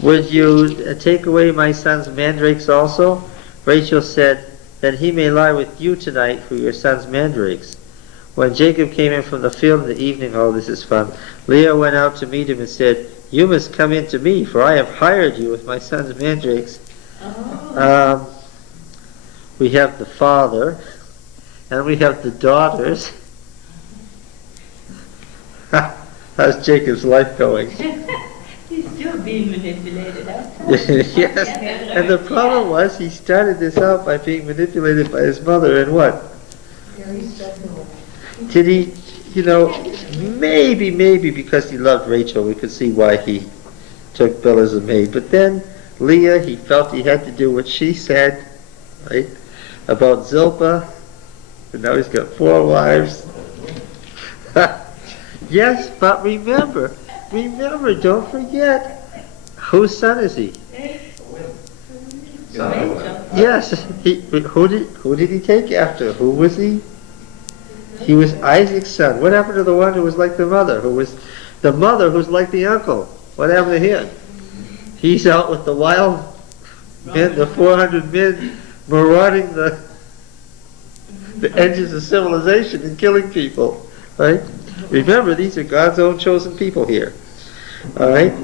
"Would you take away my son's mandrakes also?" Rachel said, "Then he may lie with you tonight for your son's mandrakes." When Jacob came in from the field in the evening, oh, this is fun, Leah went out to meet him and said, "You must come in to me, for I have hired you with my son's mandrakes." We have the father, and we have the daughters. How's Jacob's life going? He's still being manipulated. Yes, and the problem was he started this out by being manipulated by his mother, and what? Did he, maybe because he loved Rachel, we could see why he took Bill as a maid. But then Leah, he felt he had to do what she said, right, about Zilpah, and now he's got 4 wives. Yes, but remember, don't forget, whose son is he? Yes, who did he take after? Who was he? He was Isaac's son. What happened to the one who was like the mother? Who was the mother who's like the uncle? What happened to him? He's out with the wild men, the 400 men, marauding the edges of civilization and killing people. Right? Remember, these are God's own chosen people here. All right?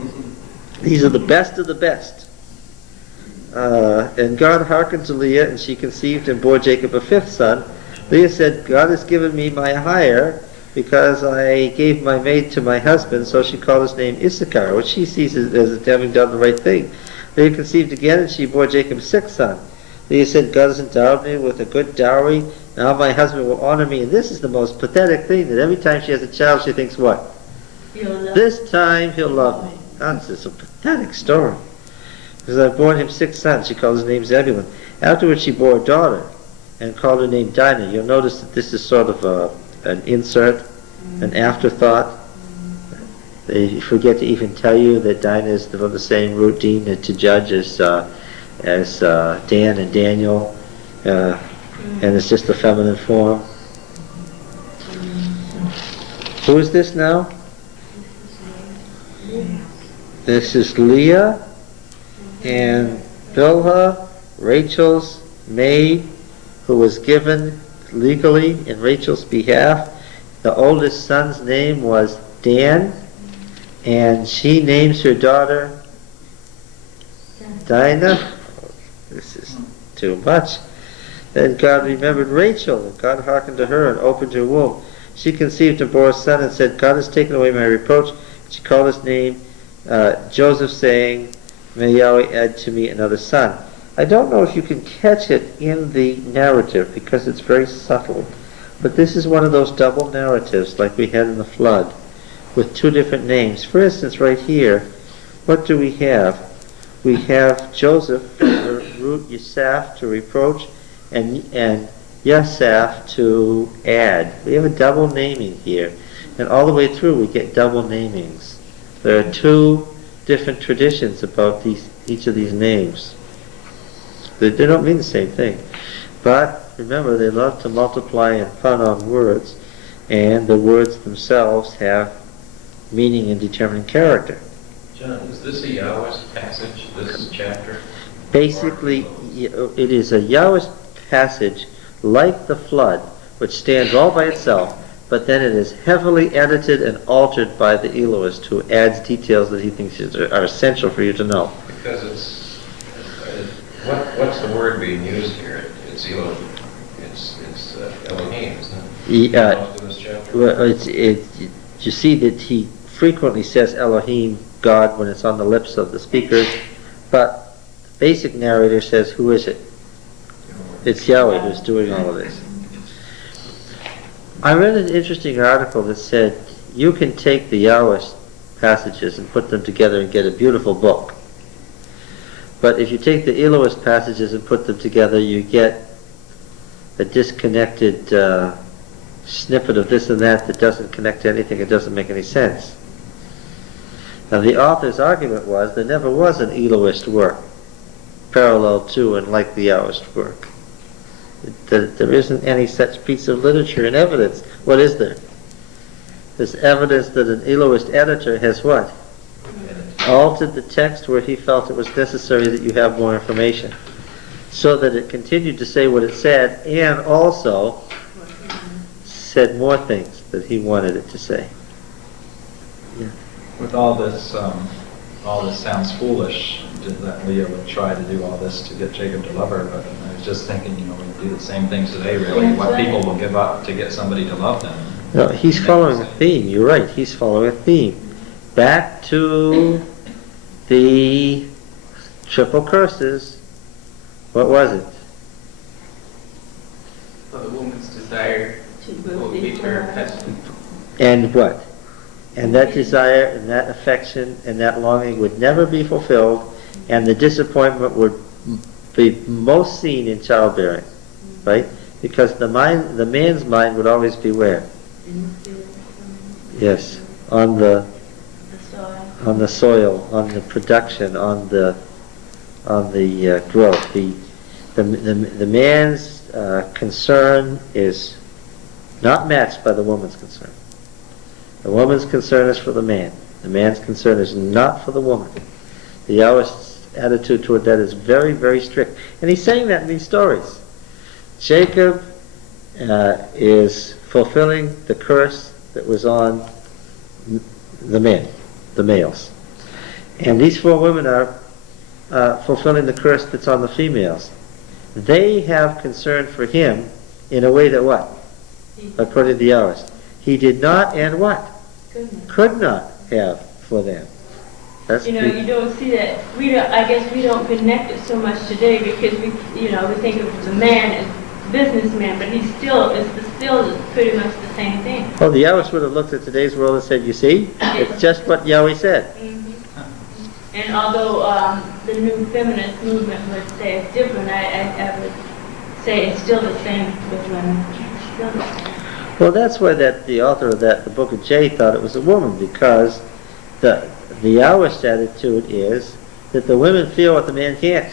These are the best of the best. And God hearkened to Leah, and she conceived and bore Jacob a 5th son. Leah said, "God has given me my hire because I gave my maid to my husband," so she called his name Issachar, which she sees as having done the right thing. Leah conceived again, and she bore Jacob a 6th son. Leah said, "God has endowed me with a good dowry. Now my husband will honor me." And this is the most pathetic thing, that every time she has a child, she thinks, what? This time he'll love me. Oh, this is a pathetic story. Because I've borne him 6 sons. She called his name Zebulun. Afterwards she bore a daughter and called her name Dinah. You'll notice that this is sort of an insert, an afterthought. They forget to even tell you that Dinah is from the same root, Din, to judge, as Dan and Daniel, and it's just a feminine form. Who is this now? This is Leah and Bilhah, Rachel's maid, who was given legally in Rachel's behalf. The oldest son's name was Dan, and she names her daughter Dinah. This is too much. Then God remembered Rachel, and God hearkened to her and opened her womb. She conceived and bore a son and said, "God has taken away my reproach." She called his name Joseph, saying, "May Yahweh add to me another son." I don't know if you can catch it in the narrative because it's very subtle, but this is one of those double narratives like we had in the flood with 2 different names. For instance, right here, what do we have? We have Joseph from the root Yasaph, to reproach, and Yasaph, to add. We have a double naming here, and all the way through we get double namings. There are 2 different traditions about each of these names. They don't mean the same thing. But remember, they love to multiply and pun on words, and the words themselves have meaning and determining character. John, is this a Yahweh passage, this chapter? Basically, it is a Yahweh passage like the flood, which stands all by itself, but then it is heavily edited and altered by the Elohist, who adds details that he thinks are essential for you to know. Because what's the word being used here? It's Elohim. It's Elohim, isn't it? Most of this chapter. Well, you see that he frequently says Elohim, God, when it's on the lips of the speakers, but the basic narrator says, who is it? It's Yahweh who's doing all of this. I read an interesting article that said you can take the Yahwist passages and put them together and get a beautiful book. But if you take the Elohist passages and put them together, you get a disconnected snippet of this and that that doesn't connect to anything. It doesn't make any sense. Now the author's argument was there never was an Elohist work parallel to and like the Yahwist work. There isn't any such piece of literature and evidence. What is there? There's evidence that an Elohist editor has what? Altered the text where he felt it was necessary that you have more information, so that it continued to say what it said and also said more things that he wanted it to say. Yeah. With all this sounds foolish that Leah would try to do all this to get Jacob to love her, but I was just thinking, we do the same thing today, really. What people will give up to get somebody to love them. No, he's following a theme. You're right. He's following a theme. Back to the triple curses. What was it? So the woman's desire will be to her husband. And what? And that desire and that affection and that longing would never be fulfilled, and the disappointment would be most seen in childbearing, right? Because the man's mind would always be where? Yes, on the soil, on the production, on the growth. The man's concern is not matched by the woman's concern. The woman's concern is for the man. The man's concern is not for the woman. The Yahwist's attitude toward that is very, very strict. And he's saying that in these stories. Jacob is fulfilling the curse that was on the men, the males. And these 4 women are fulfilling the curse that's on the females. They have concern for him in a way that what? According to the Yahwist. He did not and what? Could not have for them. That's you don't see that. I guess we don't connect it so much today because we think of the man as businessman, but it's still pretty much the same thing. Oh, the Yahwist would have looked at today's world and said, you see, it's just what Yahweh said. Mm-hmm. And although the new feminist movement would say it's different, I would say it's still the same with women. Still the same. Well, that's why the author of the book of J thought it was a woman, because the Yahwist attitude is that the women feel what the man can't.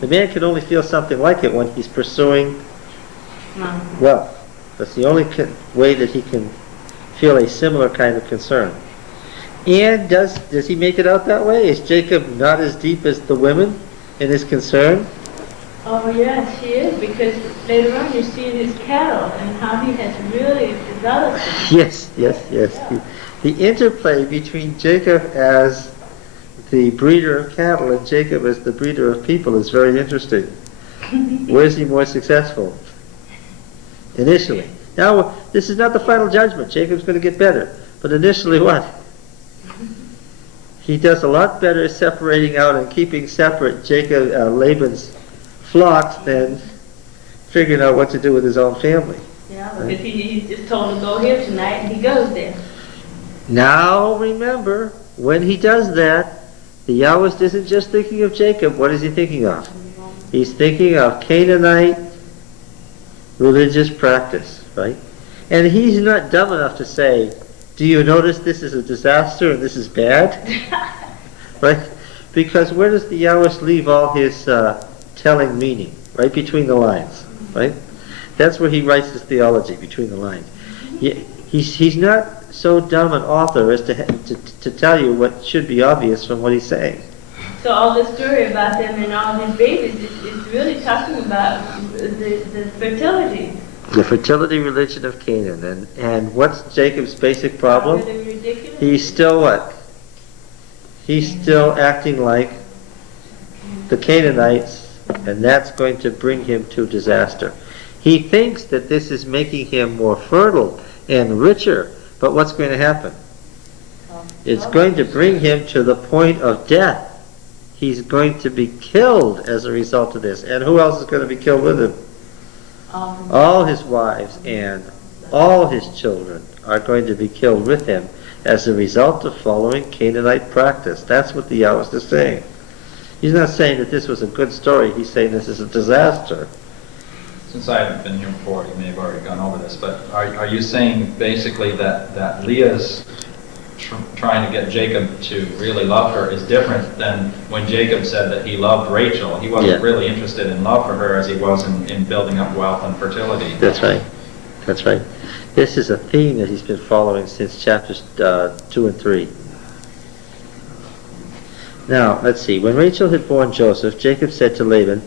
The man can only feel something like it when he's pursuing wealth. That's the only way that he can feel a similar kind of concern. And does he make it out that way? Is Jacob not as deep as the women in his concern? Oh yes, he is, because later on you see his cattle and how he has really developed it. Yes. Yeah. The interplay between Jacob as the breeder of cattle and Jacob as the breeder of people is very interesting. Where is he more successful? Initially. Now, this is not the final judgment. Jacob's going to get better. But initially what? He does a lot better separating out and keeping separate Laban's flocks than figuring out what to do with his own family. Yeah, because he's just told to go here tonight and he goes there. Now remember, when he does that, the Yahwist isn't just thinking of Jacob. What is he thinking of? He's thinking of Canaanite religious practice, right? And he's not dumb enough to say, do you notice this is a disaster and this is bad? Right? Because where does the Yahwist leave all his telling meaning? Right between the lines, right? That's where he writes his theology, between the lines. He's not so dumb an author as to tell you what should be obvious from what he's saying. So all the story about them and all his babies is really talking about the fertility. The fertility religion of Canaan. And what's Jacob's basic problem? He's still what? He's still acting like the Canaanites, and that's going to bring him to disaster. He thinks that this is making him more fertile and richer, but what's going to happen? It's going to bring him to the point of death. He's going to be killed as a result of this. And who else is going to be killed with him? All his wives and all his children, are going to be killed with him as a result of following Canaanite practice. That's what the Yahwist is saying. He's not saying that this was a good story. He's saying this is a disaster. Since I haven't been here before, you may have already gone over this, but are you saying basically that Leah's trying to get Jacob to really love her is different than when Jacob said that he loved Rachel? He wasn't really interested in love for her as he was in building up wealth and fertility. That's right. That's right. This is a theme that he's been following since chapters 2 and 3. Now, let's see. When Rachel had borne Joseph, Jacob said to Laban,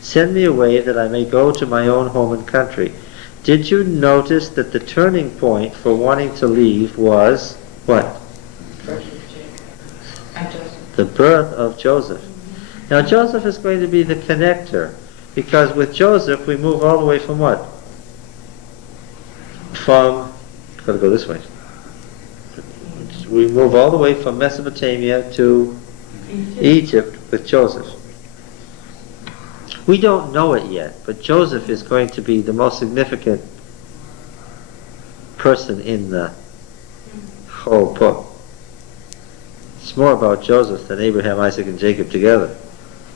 "Send me away that I may go to my own home and country." Did you notice that the turning point for wanting to leave was what? The birth of Joseph. Now, Joseph is going to be the connector, because with Joseph we move all the way from what? Got to go this way. We move all the way from Mesopotamia to Egypt with Joseph. We don't know it yet, but Joseph is going to be the most significant person in the whole book. It's more about Joseph than Abraham, Isaac, and Jacob together.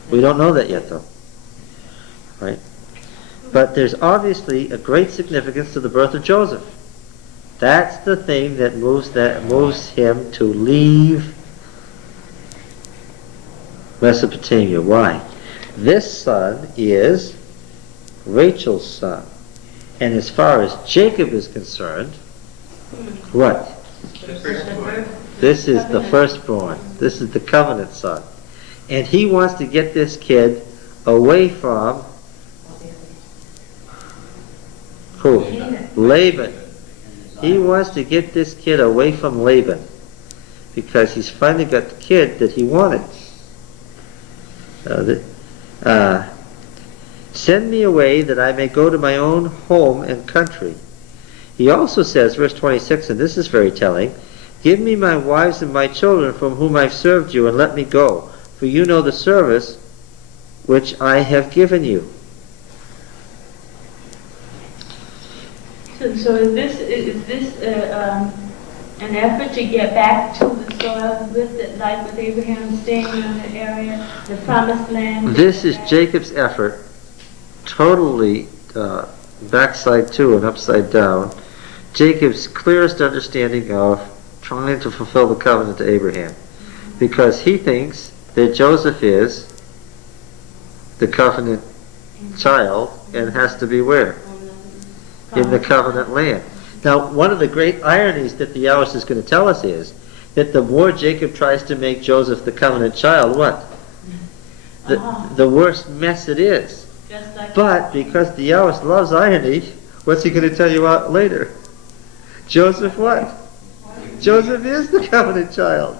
We don't know that yet, though. Right? But there's obviously a great significance to the birth of Joseph. That's the thing that moves him to leave Mesopotamia. Why? This son is Rachel's son. And as far as Jacob is concerned, what? This is the firstborn. This is the covenant son. And he wants to get this kid away from who? Laban. He wants to get this kid away from Laban because he's finally got the kid that he wanted. Send me away that I may go to my own home and country. He also says, verse 26, and this is very telling, give me my wives and my children from whom I've served you, and let me go, for you know the service which I have given you. So is this an effort to get back to the soil with it, like with Abraham staying in the area, the promised land? This is Jacob's effort, totally backside to and upside down. Jacob's clearest understanding of trying to fulfill the covenant to Abraham, because he thinks that Joseph is the covenant child and has to be where? In the covenant land. Now, one of the great ironies that the Yahwist is going to tell us is that the more Jacob tries to make Joseph the covenant child, what? The worse mess it is. But because the Yahwist loves irony, what's he going to tell you out later? Joseph what? Joseph is the covenant child.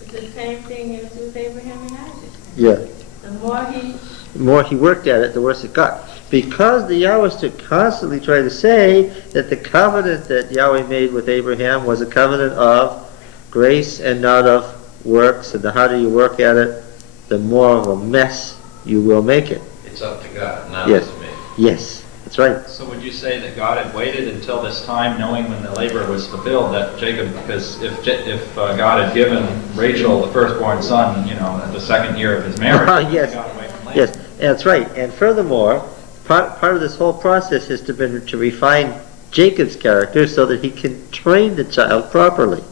It's the same thing as with Abraham and Isaac. Yeah. The more he worked at it, the worse it got. Because the Yahwist to constantly try to say that the covenant that Yahweh made with Abraham was a covenant of grace and not of works, and the harder you work at it, the more of a mess you will make it. It's up to God, not Yes. up to me. Yes, that's right. So would you say that God had waited until this time, knowing when the labor was fulfilled, that Jacob, because if God had given Rachel the firstborn son, at the second year of his marriage, Yes. God away from Laban. Yes, that's right. And furthermore, part of this whole process has been to refine Jacob's character so that he can train the child properly.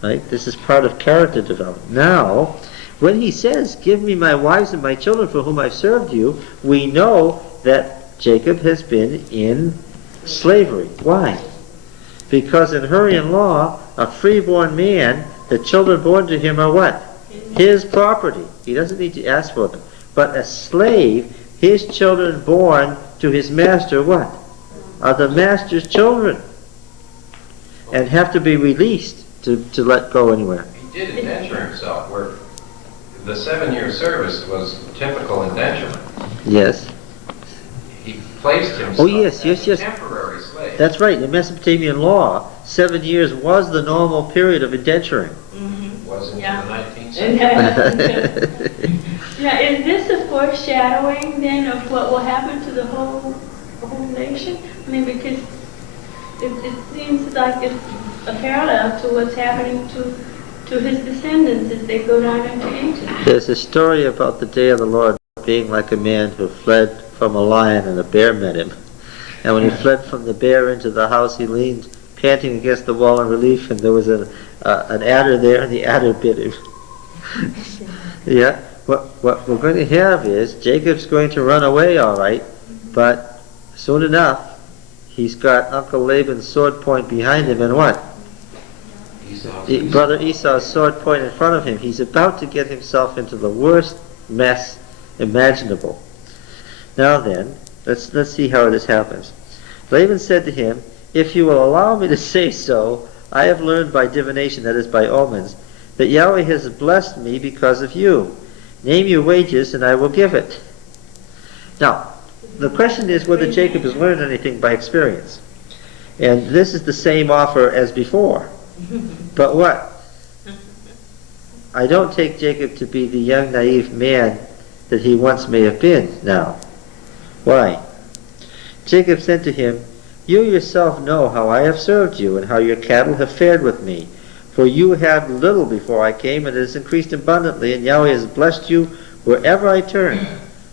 Right? This is part of character development. Now, when he says, give me my wives and my children for whom I've served you, we know that Jacob has been in slavery. Why? Because in Hurrian law, a freeborn man, the children born to him are what? His property. He doesn't need to ask for them. But a slave, his children born to his master, what? Are the master's children. And have to be released to let go anywhere. He did indenture himself, where the 7-year service was typical indenturement. Yes. He placed himself yes, as yes. a temporary slave. That's right. In Mesopotamian law, 7 years was the normal period of indenturing. Wasn't Yeah. in the 19th century. Yeah, is this a foreshadowing then of what will happen to the whole nation? I mean, because it seems like it's a parallel to what's happening to his descendants as they go down into Egypt. There's a story about the day of the Lord being like a man who fled from a lion and a bear met him. And when he fled from the bear into the house, he leaned panting against the wall in relief, and there was an adder there, and the adder bit him. Yeah, what we're going to have is Jacob's going to run away, all right, but soon enough, he's got Uncle Laban's sword point behind him, and what? Brother Esau's sword point in front of him. He's about to get himself into the worst mess imaginable. Now then, let's see how this happens. Laban said to him, "If you will allow me to say so, I have learned by divination, that is by omens, that Yahweh has blessed me because of you. Name your wages and I will give it." Now, the question is whether Jacob has learned anything by experience. And this is the same offer as before. But what? I don't take Jacob to be the young, naive man that he once may have been now. Why? Jacob said to him, "You yourself know how I have served you, and how your cattle have fared with me. For you had little before I came, and it has increased abundantly, and Yahweh has blessed you wherever I turn.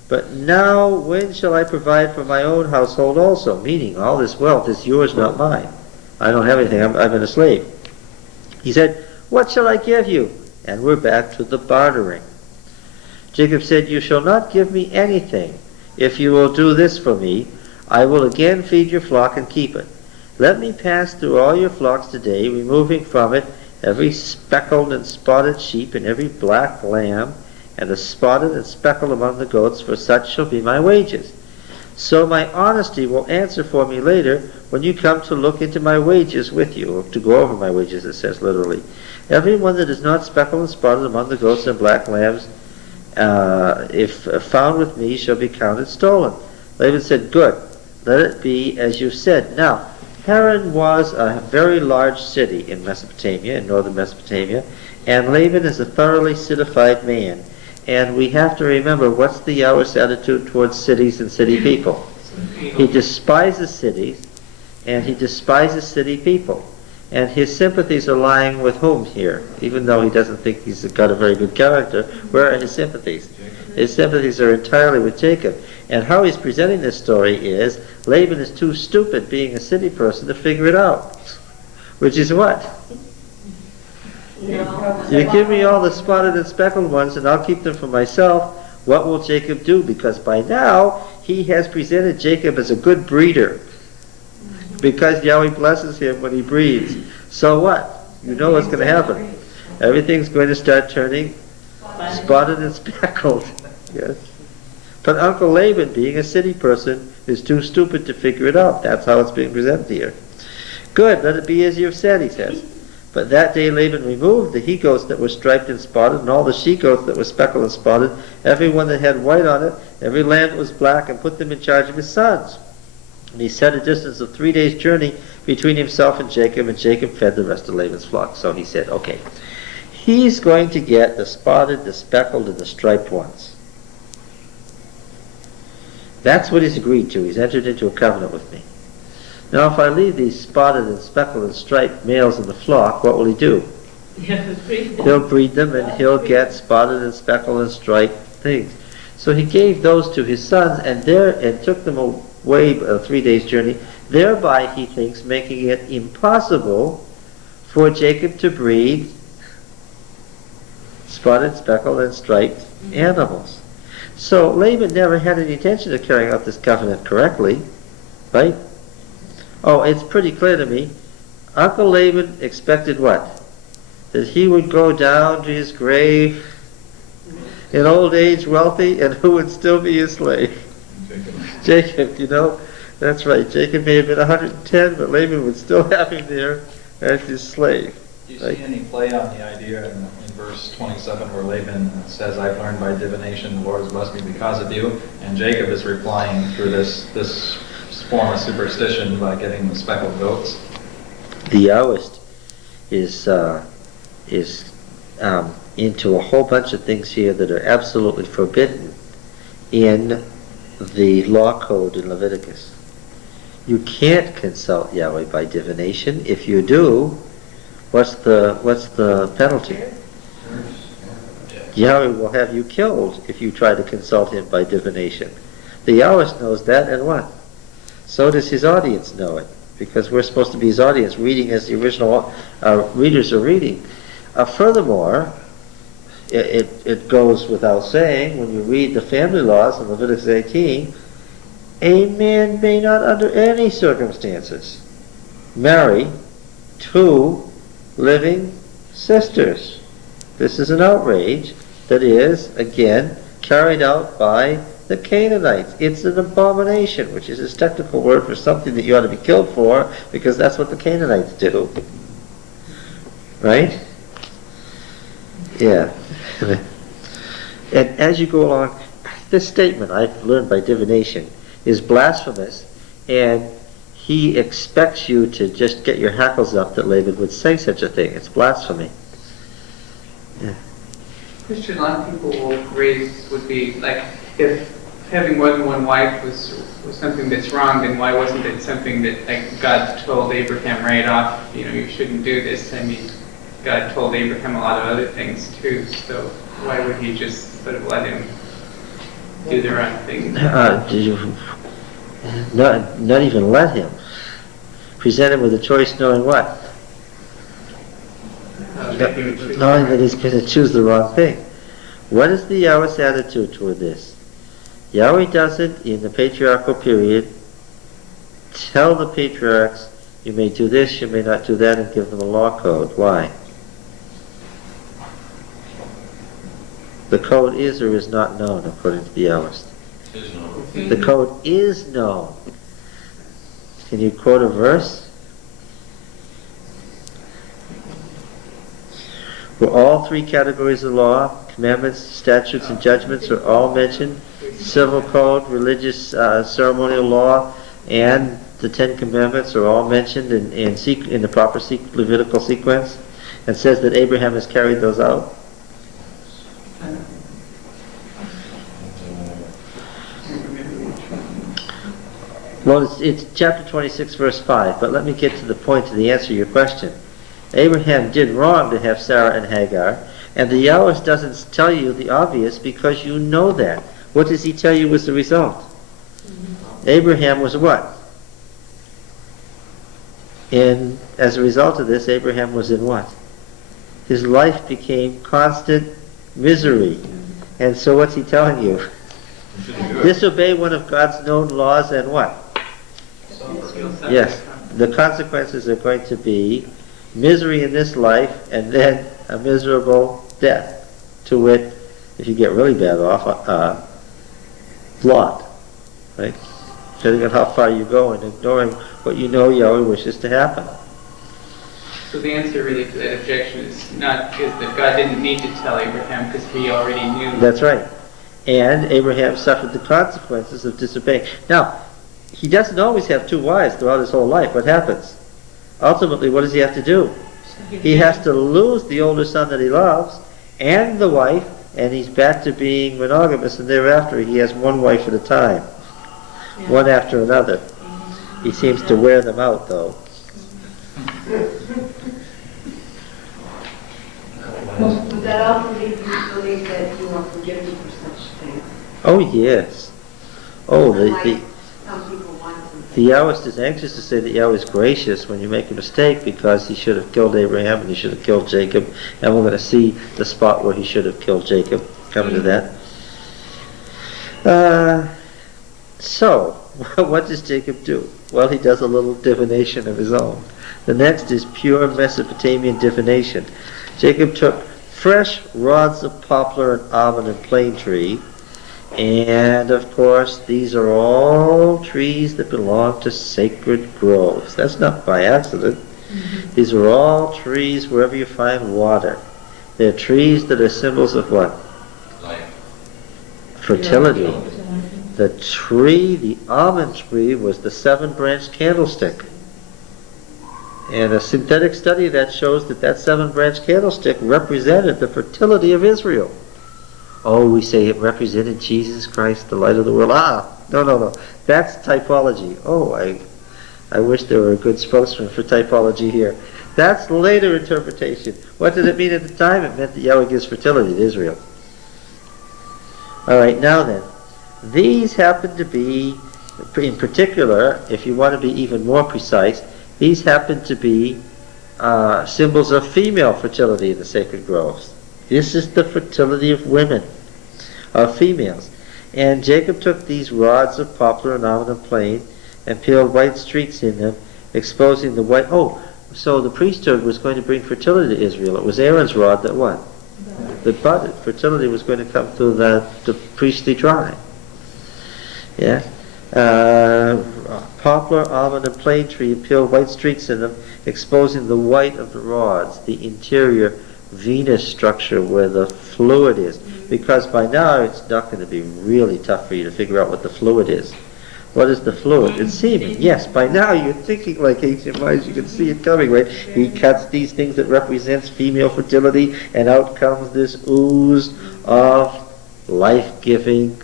But now when shall I provide for my own household also?" Meaning, all this wealth is yours, not mine. I don't have anything. I've been a slave. He said, "What shall I give you?" And we're back to the bartering. Jacob said, "You shall not give me anything. If you will do this for me, I will again feed your flock and keep it. Let me pass through all your flocks today, removing from it every speckled and spotted sheep and every black lamb, and the spotted and speckled among the goats, for such shall be my wages. So my honesty will answer for me later when you come to look into my wages with you," or to go over my wages, it says literally. "Every one that is not speckled and spotted among the goats and black lambs, if found with me, shall be counted stolen." Laban said, "Good, let it be as you said." Now, Haran was a very large city in Mesopotamia, in northern Mesopotamia, and Laban is a thoroughly citified man. And we have to remember, what's the Yahweh's attitude towards cities and city people? He despises cities, and he despises city people. And his sympathies are lying with whom here? Even though he doesn't think he's got a very good character, where are his sympathies? His sympathies are entirely with Jacob. And how he's presenting this story is, Laban is too stupid, being a city person, to figure it out. Which is what? You give me all the spotted and speckled ones, and I'll keep them for myself. What will Jacob do? Because by now, he has presented Jacob as a good breeder. Because Yahweh blesses him when he breeds. So what? You know what's going to happen. Everything's going to start turning spotted and speckled. Yes. But Uncle Laban, being a city person, is too stupid to figure it out. That's how it's being presented here. "Good, let it be as you've said," he says. But that day Laban removed the he-goats that were striped and spotted, and all the she-goats that were speckled and spotted, every one that had white on it, every lamb that was black, and put them in charge of his sons. And he set a distance of 3 days' journey between himself and Jacob fed the rest of Laban's flock. So he said, okay, he's going to get the spotted, the speckled, and the striped ones. That's what he's agreed to. He's entered into a covenant with me. Now, if I leave these spotted and speckled and striped males in the flock, what will he do? He'll breed them, and he'll get spotted and speckled and striped things. So he gave those to his sons, and took them away a 3 days' journey, thereby, he thinks, making it impossible for Jacob to breed spotted, speckled, and striped animals. So Laban never had any intention of carrying out this covenant correctly, right? Oh, it's pretty clear to me. Uncle Laban expected what? That he would go down to his grave in old age wealthy, and who would still be his slave? Jacob, you know. That's right. Jacob may have been 110, but Laban would still have him there as his slave. Do you see any play on the idea in verse 27 where Laban says, "I've learned by divination, the Lord has blessed me because of you," and Jacob is replying through this form of superstition by getting the speckled goats? The Yahwist is into a whole bunch of things here that are absolutely forbidden in the law code in Leviticus. You can't consult Yahweh by divination. If you do, what's the penalty? Yahweh will have you killed if you try to consult him by divination. The Yahweh knows that, and what? So does his audience know it, because we're supposed to be his audience, reading as the original readers are reading. Furthermore, it goes without saying, when you read the family laws in Leviticus 18, a man may not under any circumstances marry two living sisters. This is an outrage that is, again, carried out by the Canaanites. It's an abomination, which is his technical word for something that you ought to be killed for, because that's what the Canaanites do. Right? Yeah. And as you go along, this statement, I've learned by divination, is blasphemous, and he expects you to just get your hackles up that Laban would say such a thing. It's blasphemy. Yeah. Christian, a lot of people would be like, if having more than one wife was something that's wrong, then why wasn't it something that, like, God told Abraham right off, you shouldn't do this? I mean, God told Abraham a lot of other things too, so why would he just sort of let him do the wrong thing? Not even let him. Present him with a choice, knowing what? Knowing that he's going to choose the wrong thing. What is the Yahweh's attitude toward this? Yahweh doesn't, in the patriarchal period, tell the patriarchs, you may do this, you may not do that, and give them a law code. Why? The code is or is not known, according to the Yahwist. The code is known. Can you quote a verse? Where all three categories of law, commandments, statutes, and judgments are all mentioned, civil code, religious ceremonial law, and the Ten Commandments are all mentioned in the proper Levitical sequence, and says that Abraham has carried those out. Well, it's chapter 26, verse 5, but let me get to the point, to the answer to your question. Abraham did wrong to have Sarah and Hagar, and the Yahweh doesn't tell you the obvious because you know that. What does he tell you was the result? Abraham was what? As a result of this, Abraham was in what? His life became constant misery. And so what's he telling you? Disobey one of God's known laws and what? Yes, the consequences are going to be misery in this life and then a miserable death. To wit, if you get really bad off, Lot. Right? Depending on how far you go and ignoring what you know Yahweh wishes to happen. So the answer really to that objection is that God didn't need to tell Abraham because he already knew. That's right. And Abraham suffered the consequences of disobeying. Now, he doesn't always have two wives throughout his whole life. What happens? Ultimately, what does he have to do? He has to lose the older son that he loves and the wife, and he's back to being monogamous, and thereafter he has one wife at a time. Yeah. One after another. He seems to wear them out, though. Would that also lead you to believe that you are forgiven for such things? Oh, yes. Oh, Some people want to. The Yahwist is anxious to say that Yahweh is gracious when you make a mistake, because he should have killed Abraham and he should have killed Jacob, and we're going to see the spot where he should have killed Jacob. Coming to that. So, what does Jacob do? Well, he does a little divination of his own. The next is pure Mesopotamian divination. Jacob took fresh rods of poplar and almond and plane tree, and of course these are all trees that belong to sacred groves. That's not by accident. Mm-hmm. These are all trees wherever you find water. They're trees that are symbols of what? Life. Fertility. The tree, the almond tree, was the 7-branched candlestick. And a synthetic study that shows that 7-branched candlestick represented the fertility of Israel. Oh, we say it represented Jesus Christ, the light of the world. No. That's typology. Oh, I wish there were a good spokesman for typology here. That's later interpretation. What did it mean at the time? It meant that Yahweh gives fertility to Israel. All right, now then, these happen to be, in particular, if you want to be even more precise, these happen to be symbols of female fertility in the sacred groves. This is the fertility of women, of females. And Jacob took these rods of poplar and almond and plane and peeled white streaks in them, exposing the white... Oh, so the priesthood was going to bring fertility to Israel. It was Aaron's rod that what? That budded. Fertility was going to come through the priestly tribe. Yeah? Poplar, almond, and plane tree, and peeled white streaks in them, exposing the white of the rods, the interior venous structure where the fluid is. Because by now it's not going to be really tough for you to figure out what the fluid is. What is the fluid? It's semen. Yes, by now you're thinking like ancient minds. You can see it coming, right? He cuts these things that represents female fertility, and out comes this ooze of life-giving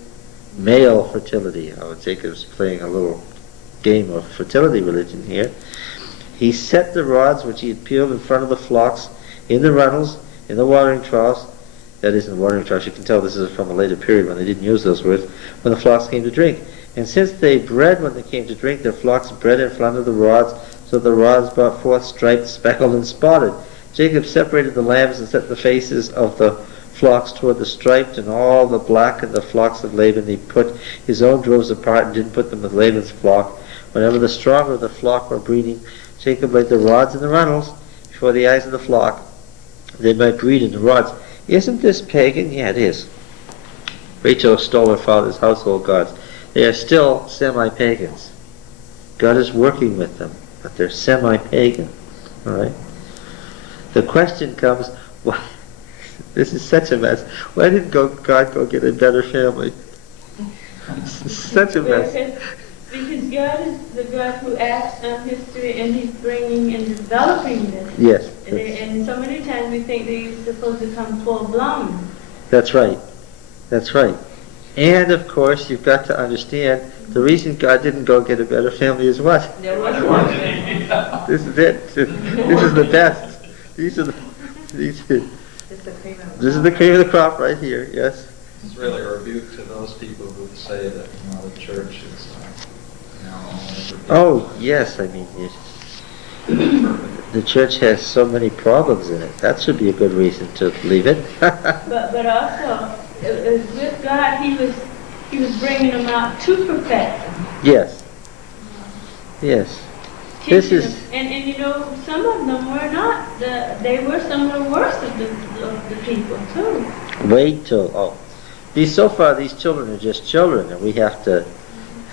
male fertility. Oh, Jacob's playing a little game of fertility religion here. He set the rods which he had peeled in front of the flocks in the runnels, in the watering troughs. That is, in the watering troughs. You can tell this is from a later period when they didn't use those words, when the flocks came to drink. And since they bred when they came to drink, their flocks bred in front of the rods, so the rods brought forth striped, speckled, and spotted. Jacob separated the lambs and set the faces of the flocks toward the striped, and all the black and the flocks of Laban. He put his own droves apart and didn't put them with Laban's flock. Whenever the stronger of the flock were breeding, Jacob laid the rods in the runnels before the eyes of the flock. They might breed in the rods. Isn't this pagan? Yeah, it is. Rachel stole her father's household gods. They are still semi-pagans. God is working with them, but they're semi-pagan. All right. The question comes, why? This is such a mess. Why didn't God go get a better family? Such a mess. Because God is the God who acts on history, and He's bringing and developing this. Yes. And so many times we think they're supposed to come full blown. That's right. That's right. And of course, you've got to understand the reason God didn't go get a better family is what? There was This is it. This is the best. This is the cream of the crop right here. Yes. It's really a rebuke to those people who say that the church is Oh yes, I mean the church has so many problems in it. That should be a good reason to leave it. but also with God, He was bringing them out to perfect them. Yes. Yes. This is and some of them were not. They were some of the worst of the people too. Wait till so far these children are just children, and we have to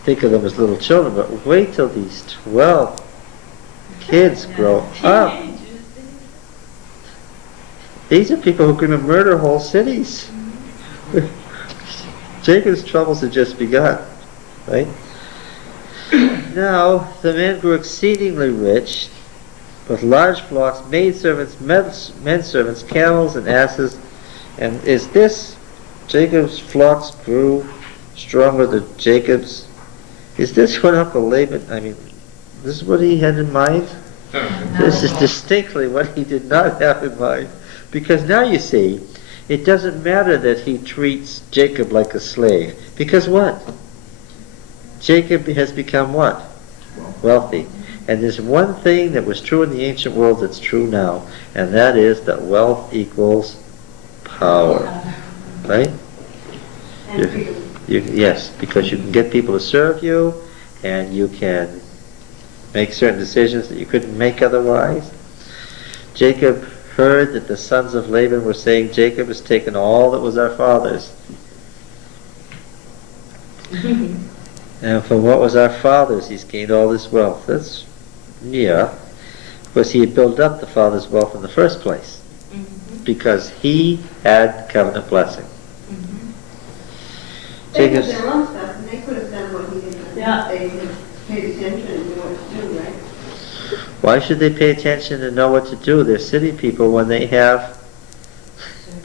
think of them as little children. But wait till these 12 kids grow up. These are people who are going to murder whole cities. Jacob's troubles had just begun, right? Now the man grew exceedingly rich, with large flocks, maidservants, menservants, camels, and asses. And is this Jacob's flocks grew stronger than Jacob's? Is this what Uncle Laban? I mean, this is what he had in mind. This is distinctly what he did not have in mind, because now you see. It doesn't matter that he treats Jacob like a slave. Because what? Jacob has become what? Wealthy. And there's one thing that was true in the ancient world that's true now, and that is that wealth equals power. Right? Yes, because you can get people to serve you, and you can make certain decisions that you couldn't make otherwise. Jacob heard that the sons of Laban were saying, Jacob has taken all that was our father's. And from what was our father's, he's gained all this wealth. That's, because he had built up the father's wealth in the first place. Because he had covenant blessing. They had their own stuff, and they could have done what he did. Yeah. They had paid attention and knew what to do, right? Why should they pay attention and know what to do? They're city people when they have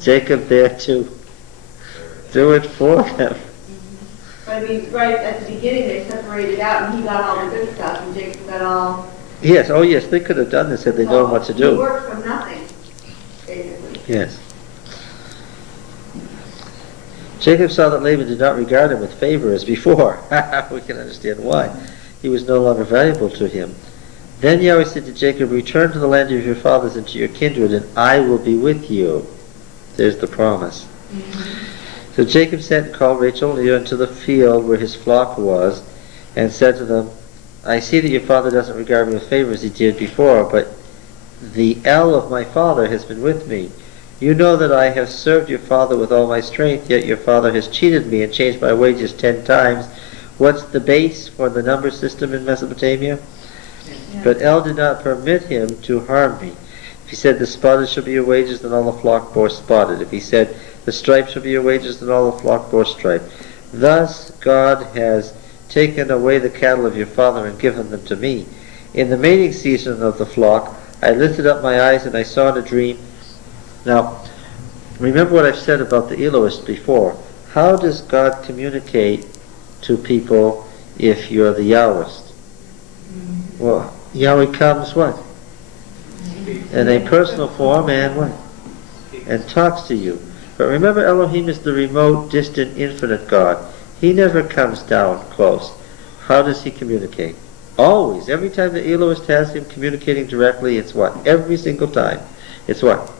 Jacob there to do it for them. But I mean, right at the beginning, they separated out, and he got all the good stuff, and Jacob got all... Yes, oh yes, they could have done this had they known what to do. He worked for nothing, basically. Yes. Jacob saw that Laban did not regard him with favor as before. We can understand why. He was no longer valuable to him. Then Yahweh said to Jacob, return to the land of your fathers and to your kindred, and I will be with you. There's the promise. So Jacob sent and called Rachel and Leah into the field where his flock was, and said to them, I see that your father doesn't regard me with favor as he did before, but the El of my father has been with me. You know that I have served your father with all my strength, yet your father has cheated me and changed my wages 10 times. What's the base for the number system in Mesopotamia? Yeah. But El did not permit him to harm me. If he said, the spotted shall be your wages, then all the flock bore spotted. If he said, the striped shall be your wages, then all the flock bore striped. Thus God has taken away the cattle of your father and given them to me. In the mating season of the flock, I lifted up my eyes and I saw in a dream. Now, remember what I've said about the Elohist before. How does God communicate to people if you're the Yahwist? Well, Yahweh comes what? In a personal form and what? And talks to you. But remember, Elohim is the remote, distant, infinite God. He never comes down close. How does he communicate? Always. Every time the Elohist has him communicating directly, it's what? Every single time. It's what?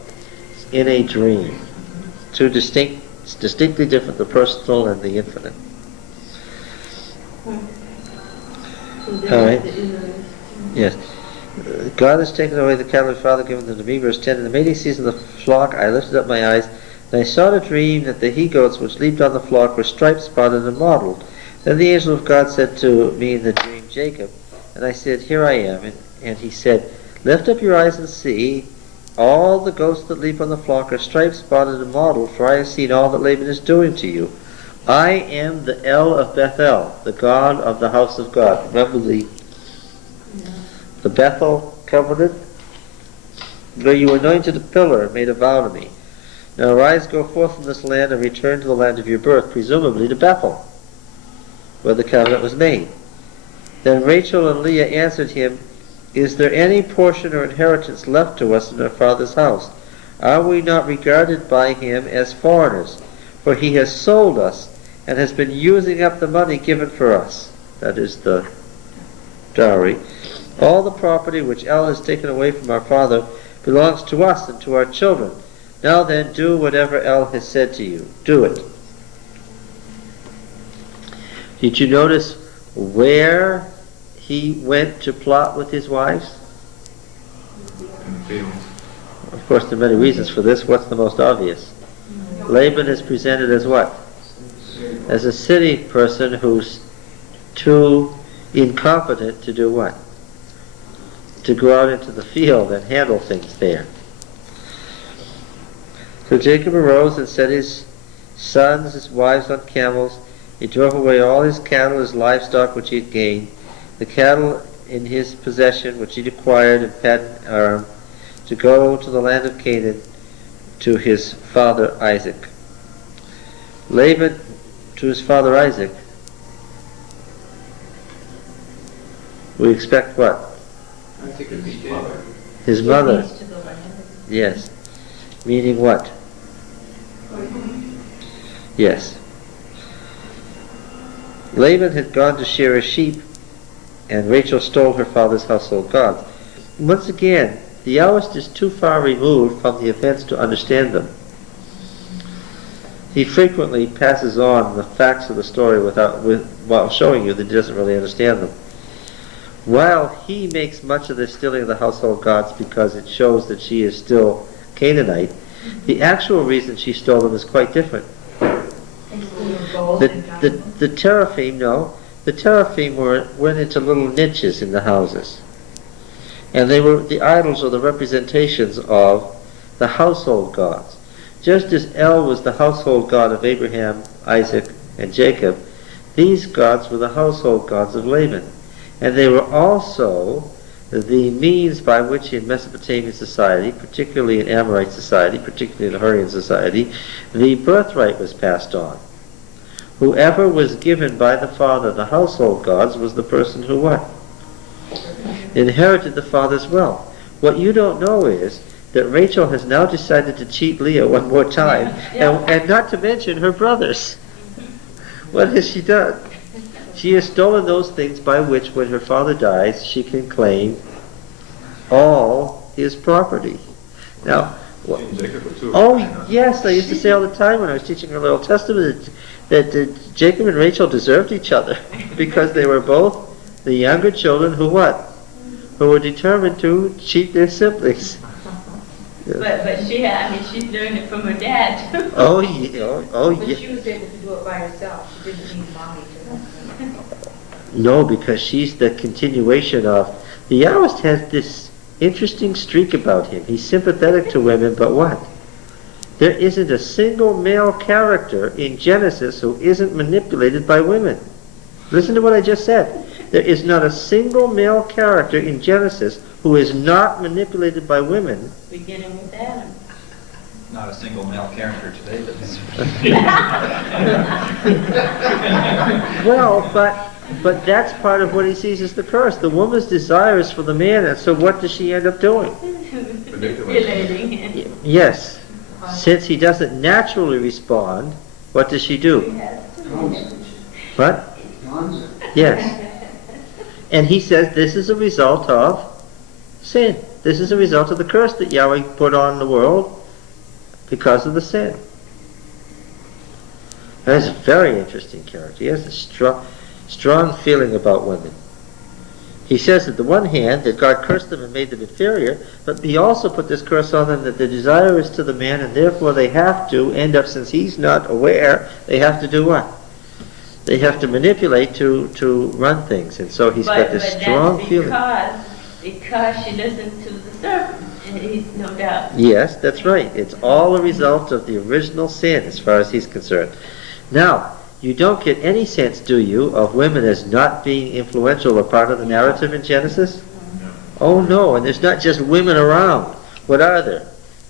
It's in a dream. It's distinctly different, the personal and the infinite. All right. Yes. God has taken away the cattle of your father, given them to me. Verse 10, in the mating season of the flock, I lifted up my eyes, and I saw in a dream that the he-goats which leaped on the flock were striped, spotted, and mottled. Then the angel of God said to me in the dream, Jacob. And I said, here I am. And he said, lift up your eyes and see. All the goats that leap on the flock are striped, spotted, and mottled, for I have seen all that Laban is doing to you. I am the El of Bethel, the God of the house of God. Remember the Bethel covenant? Where you anointed a pillar and made a vow to me. Now arise, go forth from this land and return to the land of your birth, presumably to Bethel, where the covenant was made. Then Rachel and Leah answered him, is there any portion or inheritance left to us in our father's house? Are we not regarded by him as foreigners? For he has sold us and has been using up the money given for us. That is the dowry. All the property which El has taken away from our father belongs to us and to our children. Now then, do whatever El has said to you. Do it. Did you notice where he went to plot with his wives? In the field. Of course, there are many reasons for this. What's the most obvious? Laban is presented as what? As a city person who's too incompetent to do what? To go out into the field and handle things there. So Jacob arose and set his sons, his wives on camels. He drove away all his cattle, his livestock which he had gained, the cattle in his possession which he acquired in Paddan Aram, to go to the land of Canaan to his father Isaac. Laban to his father Isaac. We expect what? I think it'd be dead. His mother. East of the land. Yes. Meaning what? Yes. Laban had gone to shear his sheep, and Rachel stole her father's household gods. Once again, the Yahwist is too far removed from the events to understand them. He frequently passes on the facts of the story while showing you that he doesn't really understand them. While he makes much of the stealing of the household gods because it shows that she is still Canaanite, the actual reason she stole them is quite different. The teraphim, the teraphim went into little niches in the houses. And they were the idols or the representations of the household gods. Just as El was the household god of Abraham, Isaac, and Jacob, these gods were the household gods of Laban. And they were also the means by which in Mesopotamian society, particularly in Amorite society, particularly in Hurrian society, the birthright was passed on. Whoever was given by the father the household gods was the person who what? Inherited the father's wealth. What you don't know is that Rachel has now decided to cheat Leah one more time, and not to mention her brothers. What has she done? She has stolen those things by which, when her father dies, she can claim all his property. Now, yes, I used to say all the time when I was teaching her Old Testament that Jacob and Rachel deserved each other because they were both the younger children who what? Who were determined to cheat their siblings. But she had, I mean, she's learned it from her dad too. Oh yeah, But yeah. she was able to do it by herself. She didn't need mommy to. No, because she's the continuation of. The Yahwist has this interesting streak about him. He's sympathetic to women, but what? There isn't a single male character in Genesis who isn't manipulated by women. Listen to what I just said. There is not a single male character in Genesis who is not manipulated by women. Beginning with Adam. Not a single male character today, but Well, but that's part of what he sees as the curse. The woman's desire is for the man, and so what does she end up doing? Manipulating. Yes. Since he doesn't naturally respond, what does she do? What? Yes. And he says this is a result of sin. This is a result of the curse that Yahweh put on the world because of the sin. That's a very interesting character. He has a strong feeling about women. He says, at the one hand, that God cursed them and made them inferior, but he also put this curse on them that the desire is to the man, and therefore they have to end up, since he's not aware, they have to do what? They have to manipulate to run things. And so he's got this strong feeling. Because she listened to the serpent, and he's no doubt. Yes, that's right. It's all a result of the original sin as far as he's concerned. Now, you don't get any sense, do you, of women as not being influential or part of the narrative in Genesis? Oh no, and there's not just women around. What are there?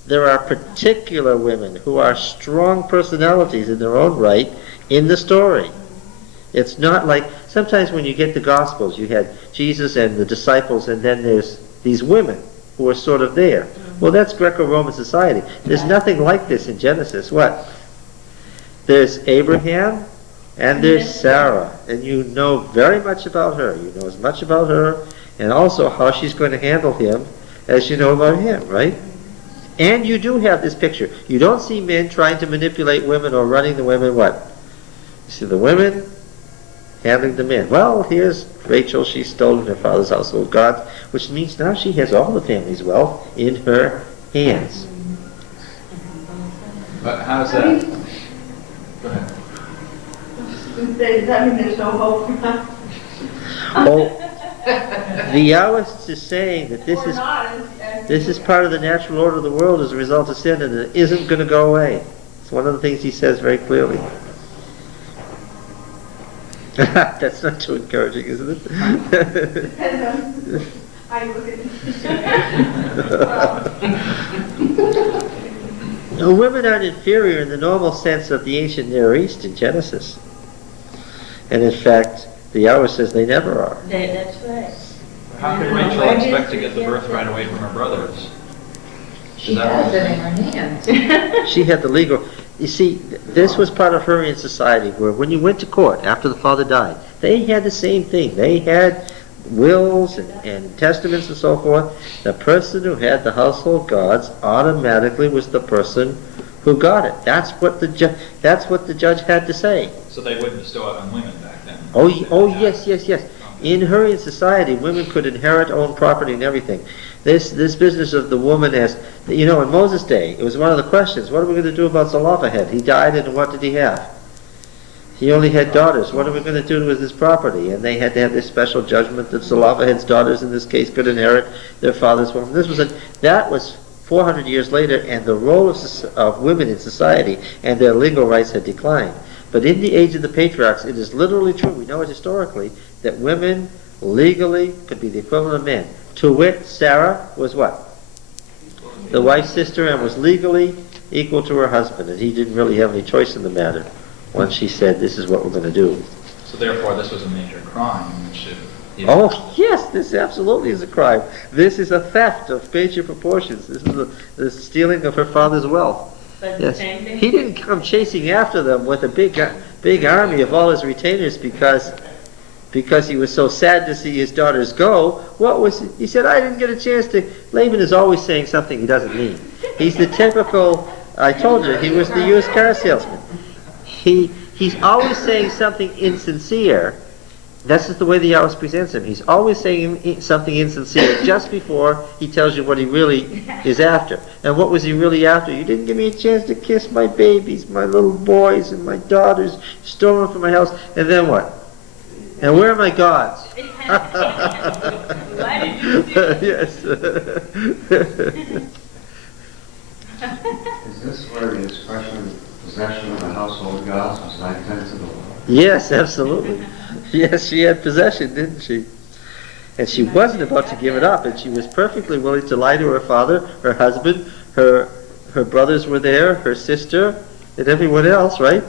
There are particular women who are strong personalities in their own right in the story. It's not like, sometimes when you get the Gospels, you had Jesus and the disciples, and then there's these women who are sort of there. Well, that's Greco-Roman society. There's nothing like this in Genesis. What? There's Abraham, and there's Sarah, and you know very much about her. You know as much about her, and also how she's going to handle him as you know about him, right? And you do have this picture. You don't see men trying to manipulate women or running the women, what? You see the women handling the men. Well, here's Rachel. She's stolen her father's household gods, which means now she has all the family's wealth in her hands. But how does that? Go ahead. Does that mean there's no hope for us? Oh, the Yahwist is saying that this is part of the natural order of the world as a result of sin, and it isn't going to go away. It's one of the things he says very clearly. That's not too encouraging, isn't it? Depends on how you look at it. No, women aren't inferior in the normal sense of the ancient Near East in Genesis. And in fact, the Yahweh says they never are. That's right. How could Rachel expect to get the birthright away from her brothers? She has it in her hands. She had the legal... You see, this was part of Hurrian society, where when you went to court after the father died, they had the same thing. They had wills and testaments and so forth. The person who had the household gods automatically was the person who got it. That's what the judge had to say. So they wouldn't bestow it on women back then? Oh, yes. In Hurrian society, women could inherit, own property and everything. This business of the woman as, you know, in Moses' day, it was one of the questions, what are we going to do about Zelophehad? He died, and what did he have? He only had daughters. What are we going to do with his property? And they had to have this special judgment that Zelophehad's daughters, in this case, could inherit their father's woman. That was 400 years later, and the role of women in society and their legal rights had declined. But in the age of the patriarchs, it is literally true, we know it historically, that women legally could be the equivalent of men. To wit, Sarah was what? The wife's sister, and was legally equal to her husband, and he didn't really have any choice in the matter. when she said, this is what we're going to do. So therefore, this was a major crime. It should, Oh, yes, this absolutely is a crime. This is a theft of major proportions. This is the stealing of her father's wealth. But Yes. the same thing. He didn't come chasing after them with a big army of all his retainers because he was so sad to see his daughters go. What was he said? I didn't get a chance to. Laban is always saying something he doesn't mean. He's the typical. I told you he was the used car salesman. He's always saying something insincere. That's just the way the Yahweh presents him. He's always saying something insincere just before he tells you what he really is after. And what was he really after? You didn't give me a chance to kiss my babies, my little boys and my daughters, stolen from my house. And then what? And where are my gods? Why did you do that? Yes. Is this where the expression possession of the household gods was 9/10 of the law? Yes, absolutely. Yes, she had possession, didn't she? And she wasn't about to give it up, and she was perfectly willing to lie to her father, her husband, her brothers were there, her sister, and everyone else, right?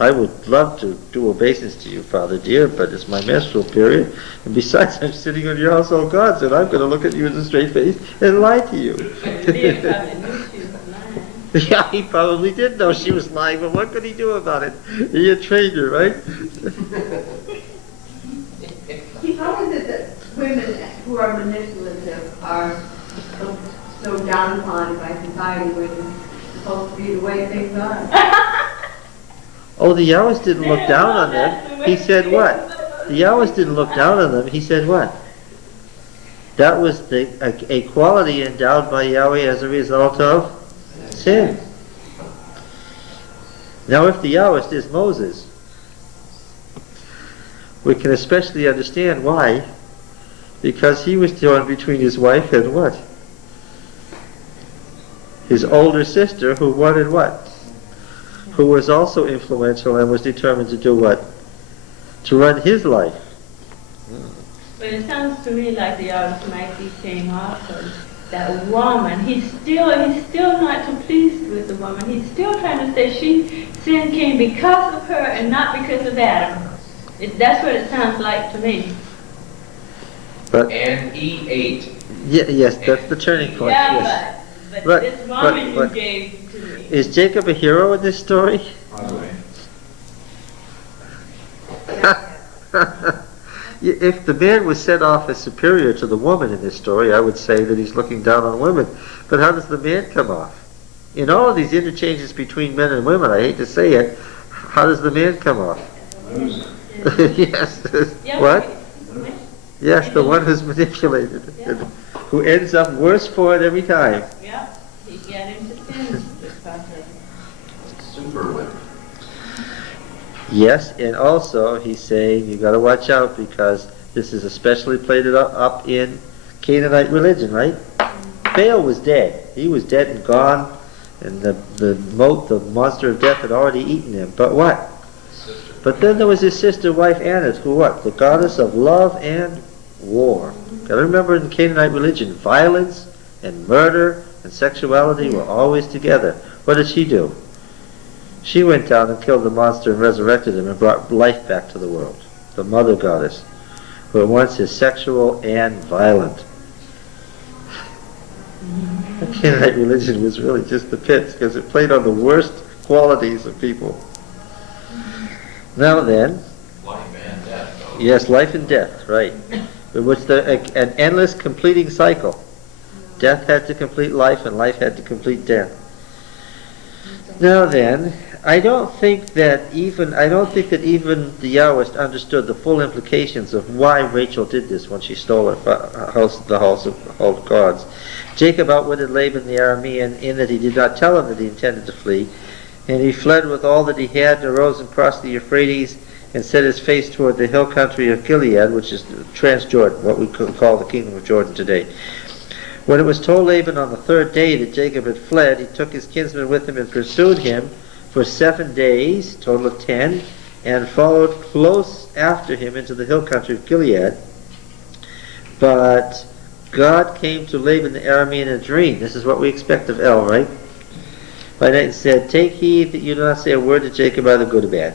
I would love to do obeisance to you, Father dear, but it's my menstrual period, and besides, I'm sitting on your household gods, and I'm going to look at you with a straight face and lie to you. Leah probably knew she was lying. Yeah, he probably did know she was lying, but what could he do about it? He had trained her, right? How is it that women who are manipulative are so down upon by society when it's supposed to be the way things are? Oh, the Yahwehs didn't look down on them. He said what? The Yahwehs didn't look down on them. He said what? That was a quality endowed by Yahweh as a result of sin. Now, if the Yahweh is Moses, we can especially understand why. Because he was torn between his wife and what? His older sister, who wanted what? Who was also influential and was determined to do what? To run his life. But it sounds to me like the artist might be saying also that woman, he's still not too pleased with the woman. He's still trying to say sin came because of her and not because of Adam. That's what it sounds like to me. But And he ate. yes, that's the turning point. Yeah, Yes. but this woman you gave to me. Is Jacob a hero in this story? Probably. If the man was set off as superior to the woman in this story, I would say that he's looking down on women. But how does the man come off? In all of these interchanges between men and women, I hate to say it, how does the man come off? Yes. Yeah, What? Yes, the one who's manipulated, Yeah. who ends up worse for it every time. Yeah, he got into sin because of it. Super women. Yes, and also he's saying you got to watch out because this is especially played up in Canaanite religion, right? Baal was dead. He was dead and gone, and the monster of death had already eaten him. But what? But then there was his sister wife Anna, who what? The goddess of love and war. Got to remember in Canaanite religion, violence and murder and sexuality were always together. What did she do? She went down and killed the monster and resurrected him and brought life back to the world. The mother goddess, who at once is sexual and violent. The Canaanite religion was really just the pits because it played on the worst qualities of people. Now then, Life and death, though. yes, life and death, right. It was an endless completing cycle. Death had to complete life and life had to complete death. Now then, I don't think that even the Yahweh understood the full implications of why Rachel did this when she stole the house of gods. Jacob outwitted Laban the Aramean in that he did not tell him that he intended to flee, and he fled with all that he had and arose and crossed the Euphrates and set his face toward the hill country of Gilead, which is Transjordan, what we could call the kingdom of Jordan today. When it was told Laban on the third day that Jacob had fled, he took his kinsman with him and pursued him for 7 days, total of 10, and followed close after him into the hill country of Gilead. But God came to Laban the Aramean in a dream. This is what we expect of El, right? by night and said, Take heed that you do not say a word to Jacob, either good or bad.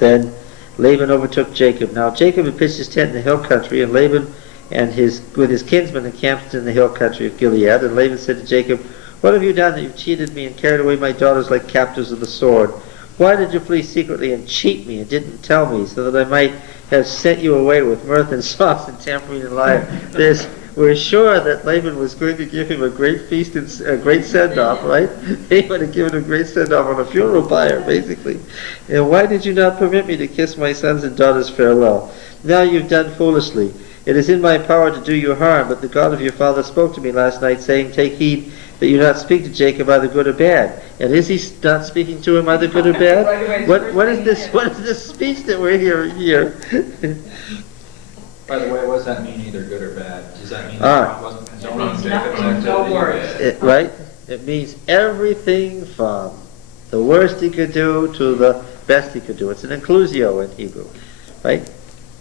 Then Laban overtook Jacob. Now Jacob had pitched his tent in the hill country, and Laban and with his kinsmen encamped in the hill country of Gilead. And Laban said to Jacob, What have you done that you've cheated me and carried away my daughters like captives of the sword? Why did you flee secretly and cheat me and didn't tell me, so that I might have sent you away with mirth and songs and tambourine and lyre? We're sure that Laban was going to give him a great feast and a great send-off, right? He would have given a great send-off on a funeral pyre, basically. And why did you not permit me to kiss my sons and daughters farewell? Now you've done foolishly. It is in my power to do you harm, but the God of your father spoke to me last night, saying, Take heed that you not speak to Jacob either good or bad. And is he not speaking to him either good or bad? What is this speech that we're hearing here? By the way, what does that mean, either good or bad? Does that mean God wasn't condoning Jacob's activity? No words. Right? It means everything from the worst he could do to the best he could do. It's an inclusio in Hebrew, right?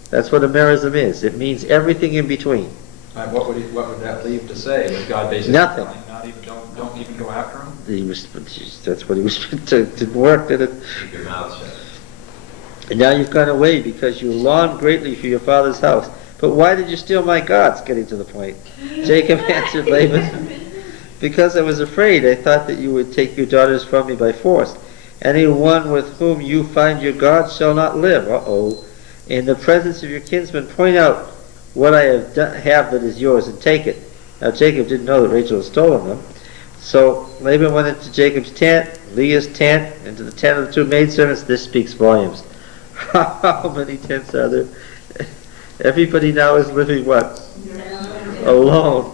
That's what a merism is. It means everything in between. What would that leave to say? Was God basically Nothing. telling not even don't even go after him? That's what he was to work, did it? Keep your mouth shut. And now you've gone away because you longed greatly for your father's house. But why did you steal my gods? Getting to the point. Jacob answered Laban, Because I was afraid. I thought that you would take your daughters from me by force. Anyone with whom you find your gods shall not live. Uh-oh. In the presence of your kinsmen, point out what I have that is yours, and take it. Now Jacob didn't know that Rachel had stolen them. So Laban went into Jacob's tent, Leah's tent, into the tent of the two maidservants. This speaks volumes. How many tents are there? Everybody now is living what? Alone.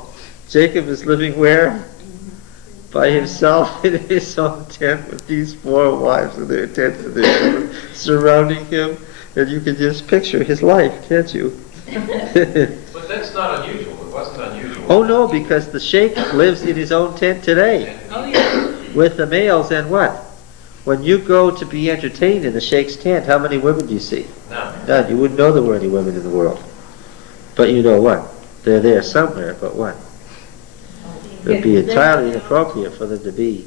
Jacob is living where? By himself in his own tent with these 4 wives in their tents and their children surrounding him. And you can just picture his life, can't you? But that's not unusual. It wasn't unusual. Oh no, because the sheikh lives in his own tent today. Oh, yeah. With the males, and what? When you go to be entertained in the sheikh's tent, how many women do you see? None. You wouldn't know there were any women in the world. But you know what? They're there somewhere, but what? It would be entirely inappropriate for them to be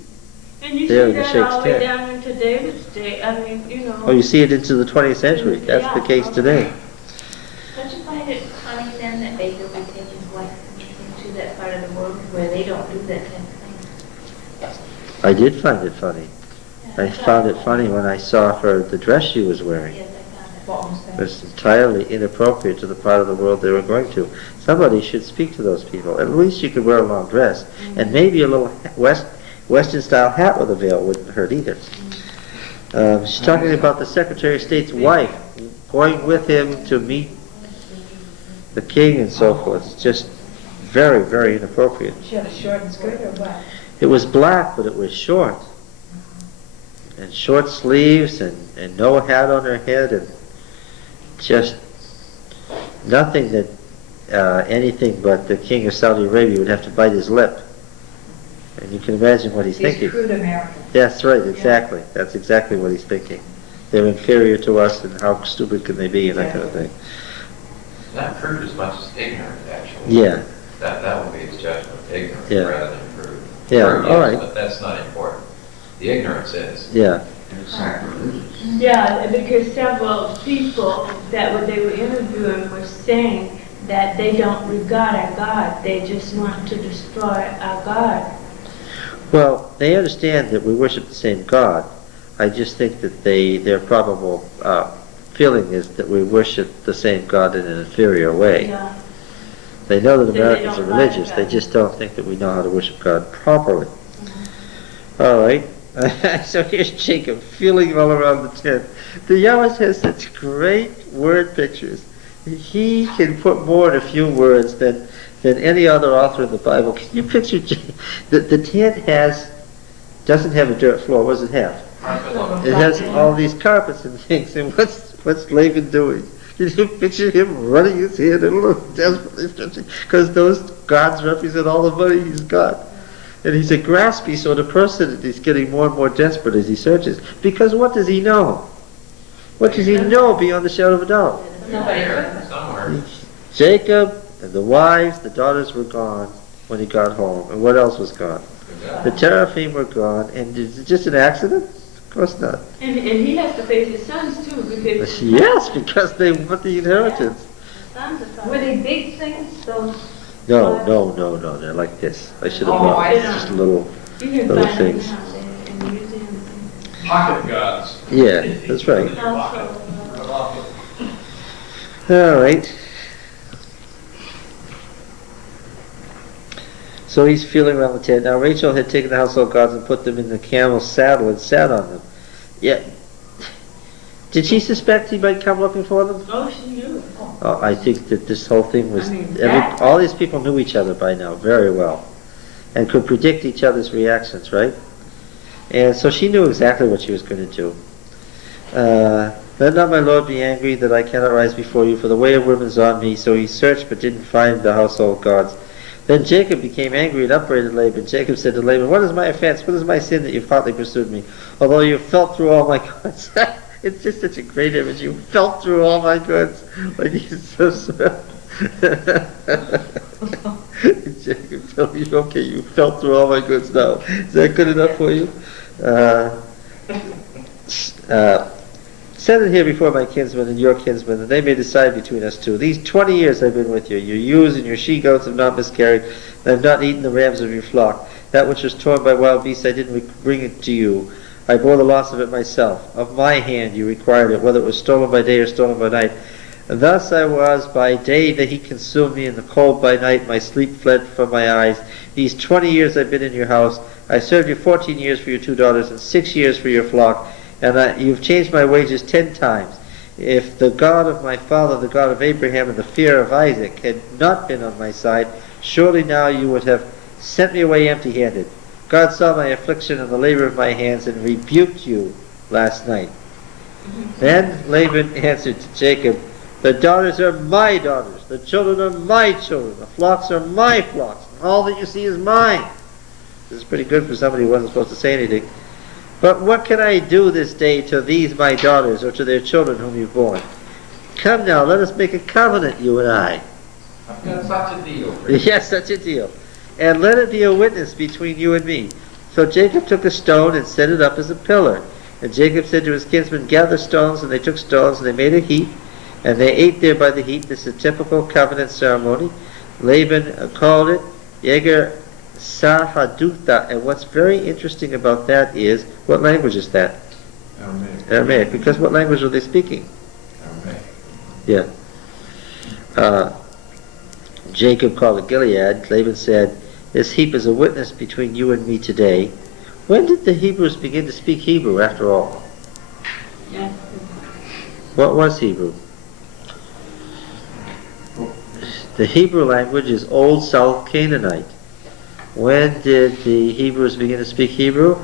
And you there see in the that sheikh's all the way tent. down into David's day. I mean, you know. Oh, you see it into the 20th century. That's the case today. Don't you find it funny then that Baker would take his wife into that part of the world where they don't do that kind of thing? I did find it funny. I found it funny when I saw her, the dress she was wearing. Yes, I found it. What was It that? was entirely inappropriate to the part of the world they were going to. Somebody should speak to those people. At least you could wear a long dress. And maybe a little Western-style hat with a veil wouldn't hurt either. She's talking about the Secretary of State's wife going with him to meet the king and so forth. It's just very, very inappropriate. She had a short skirt or what? It was black, but it was short. And short sleeves and no hat on her head and just nothing that anything but the king of Saudi Arabia would have to bite his lip. And you can imagine what he's These thinking. crude Americans. That's right, exactly. That's exactly what he's thinking. They're inferior to us and how stupid can they be and that kind of thing. Not crude as much as ignorant, actually. Yeah, That would be his judgment, ignorant Yeah. rather than crude. Yeah, Crude, all yes, right. But that's not important. The ignorance is. yeah. They're sacrilegious. Yeah, because several people that when they were interviewing were saying that they don't regard our God. They just want to destroy our God. Well, they understand that we worship the same God. I just think that their probable feeling is that we worship the same God in an inferior way. Yeah. They know that So they Americans are don't like religious. God. They just don't think that we know how to worship God properly. All right. So here's Jacob feeling all around the tent. The Yahweh has such great word pictures. He can put more in a few words than any other author in the Bible. Can you picture the tent doesn't have a dirt floor. What does it have? It has all these carpets and things. And what's Laban doing? Can you picture him running his hand and desperately stretching? Because those gods represent all the money he's got. And he's a graspy sort of person, and he's getting more and more desperate as he searches. Because what does he know? What does he know beyond the shadow of a doubt? Somewhere. Jacob and the wives, the daughters were gone when he got home. And what else was gone? The teraphim were gone, and is it just an accident? Of course not. And he has to face his sons too, because. Yes, because they want the inheritance. Sons are probably. Were they big things, those? No, they're like this. I should have brought I just little You can little find them things. now, in the museums. Pocket gods. Yeah, that's right. And also, All right. So he's feeling around the tent. Now Rachel had taken the household gods and put them in the camel's saddle and sat on them. Yeah. Did she suspect he might come looking for them? oh, she knew. Oh, I think that this whole thing was, I mean, that- all these people knew each other by now very well and could predict each other's reactions, right? And so she knew exactly what she was going to do. Let not my Lord be angry that I cannot rise before you, for the way of women is on me. So he searched but didn't find the household gods. Then Jacob became angry and upbraided Laban. Jacob said to Laban, what is my offense? What is my sin that you've hotly pursued me? Although you felt through all my goods. It's just such a great image. You felt through all my goods. Like he's so smart. Jacob told you, okay, you felt through all my goods now. Is that good enough for you? Set it here before my kinsmen and your kinsmen, that they may decide between us two. These 20 years I've been with you. Your ewes and your she-goats have not miscarried, and I have not eaten the rams of your flock. That which was torn by wild beasts I didn't bring it to you. I bore the loss of it myself. Of my hand you required it, whether it was stolen by day or stolen by night. And thus I was by day that he consumed me, and the cold by night my sleep fled from my eyes. These 20 years I've been in your house. I served you 14 years for your 2 daughters, and 6 years for your flock. And you've changed my wages 10 times. If the God of my father, the God of Abraham, and the fear of Isaac had not been on my side, surely now you would have sent me away empty-handed. God saw my affliction and the labor of my hands and rebuked you last night. Then Laban answered to Jacob, the daughters are my daughters, the children are my children, the flocks are my flocks, and all that you see is mine. This is pretty good for somebody who wasn't supposed to say anything. But what can I do this day to these my daughters, or to their children whom you've borne? Come now, let us make a covenant, you and I. I've got such a deal. Yes, such a deal. And let it be a witness between you and me. So Jacob took a stone and set it up as a pillar. And Jacob said to his kinsmen, gather stones, and they took stones, and they made a heap, and they ate there by the heap. This is a typical covenant ceremony. Laban called it Yeger Sahadutha, and what's very interesting about that is, what language is that? Aramaic. Because what language are they speaking? Aramaic. Yeah. Jacob called it Gilead. Laban said, this heap is a witness between you and me today. When did the Hebrews begin to speak Hebrew after all? Yeah. What was Hebrew? The Hebrew language is Old South Canaanite. When did the Hebrews begin to speak Hebrew?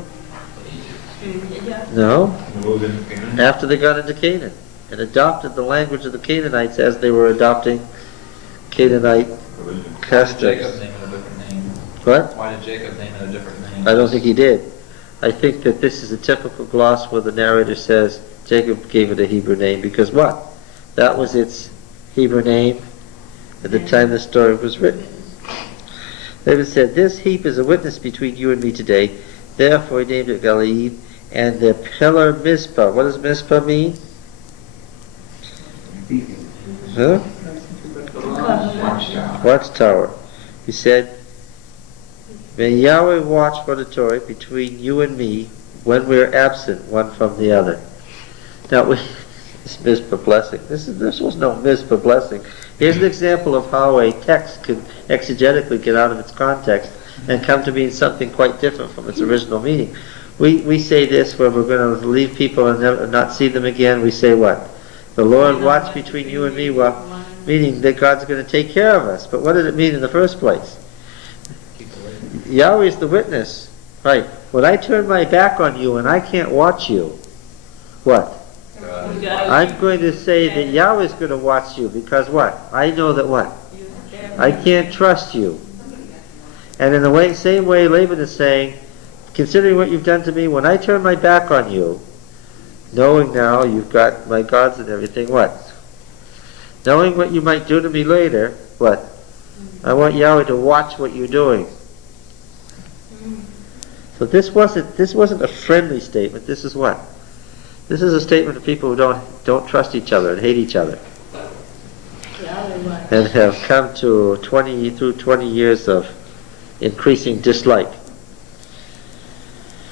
No. After they got into Canaan and adopted the language of the Canaanites as they were adopting Canaanite customs. Jacob name it a different name. What? Why did Jacob name it a different name? I don't think he did. I think that this is a typical gloss where the narrator says Jacob gave it a Hebrew name because what? That was its Hebrew name at the time the story was written. David said, this heap is a witness between you and me today. Therefore he named it Galeed, and the pillar Mizpah. What does Mizpah mean? Huh? Watchtower. He said, may Yahweh watch for the Torah between you and me when we're absent one from the other. Now, this Mizpah blessing. This was no Mizpah blessing. Here's an example of how a text can exegetically get out of its context and come to mean something quite different from its original meaning. We say this when we're going to leave people and not see them again. We say what? The Lord watch between you and me, well, meaning that God's going to take care of us. But what did it mean in the first place? Yahweh is the witness. Right. When I turn my back on you and I can't watch you, what? I'm going to say that Yahweh is going to watch you because what? I know that what? I can't trust you. And in the same way Laban is saying, considering what you've done to me, when I turn my back on you, knowing now you've got my gods and everything, what? Knowing what you might do to me later, what? I want Yahweh to watch what you're doing. So this wasn't a friendly statement. This is what? This is a statement of people who don't trust each other and hate each other, and have come to 20 years of increasing dislike.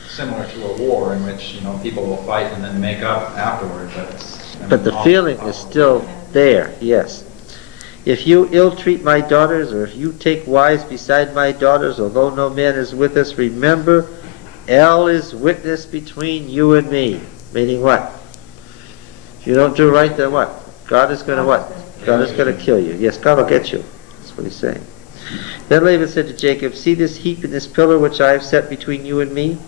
Similar to a war in which, people will fight and then make up afterward, But the feeling is still there, yes. If you ill-treat my daughters, or if you take wives beside my daughters, although no man is with us, remember, El is witness between you and me. Meaning what? If you don't do right, then what? God is going to what? God is going to kill you. Yes, God will get you. That's what he's saying. Then Laban said to Jacob, see this heap and this pillar which I have set between you and me?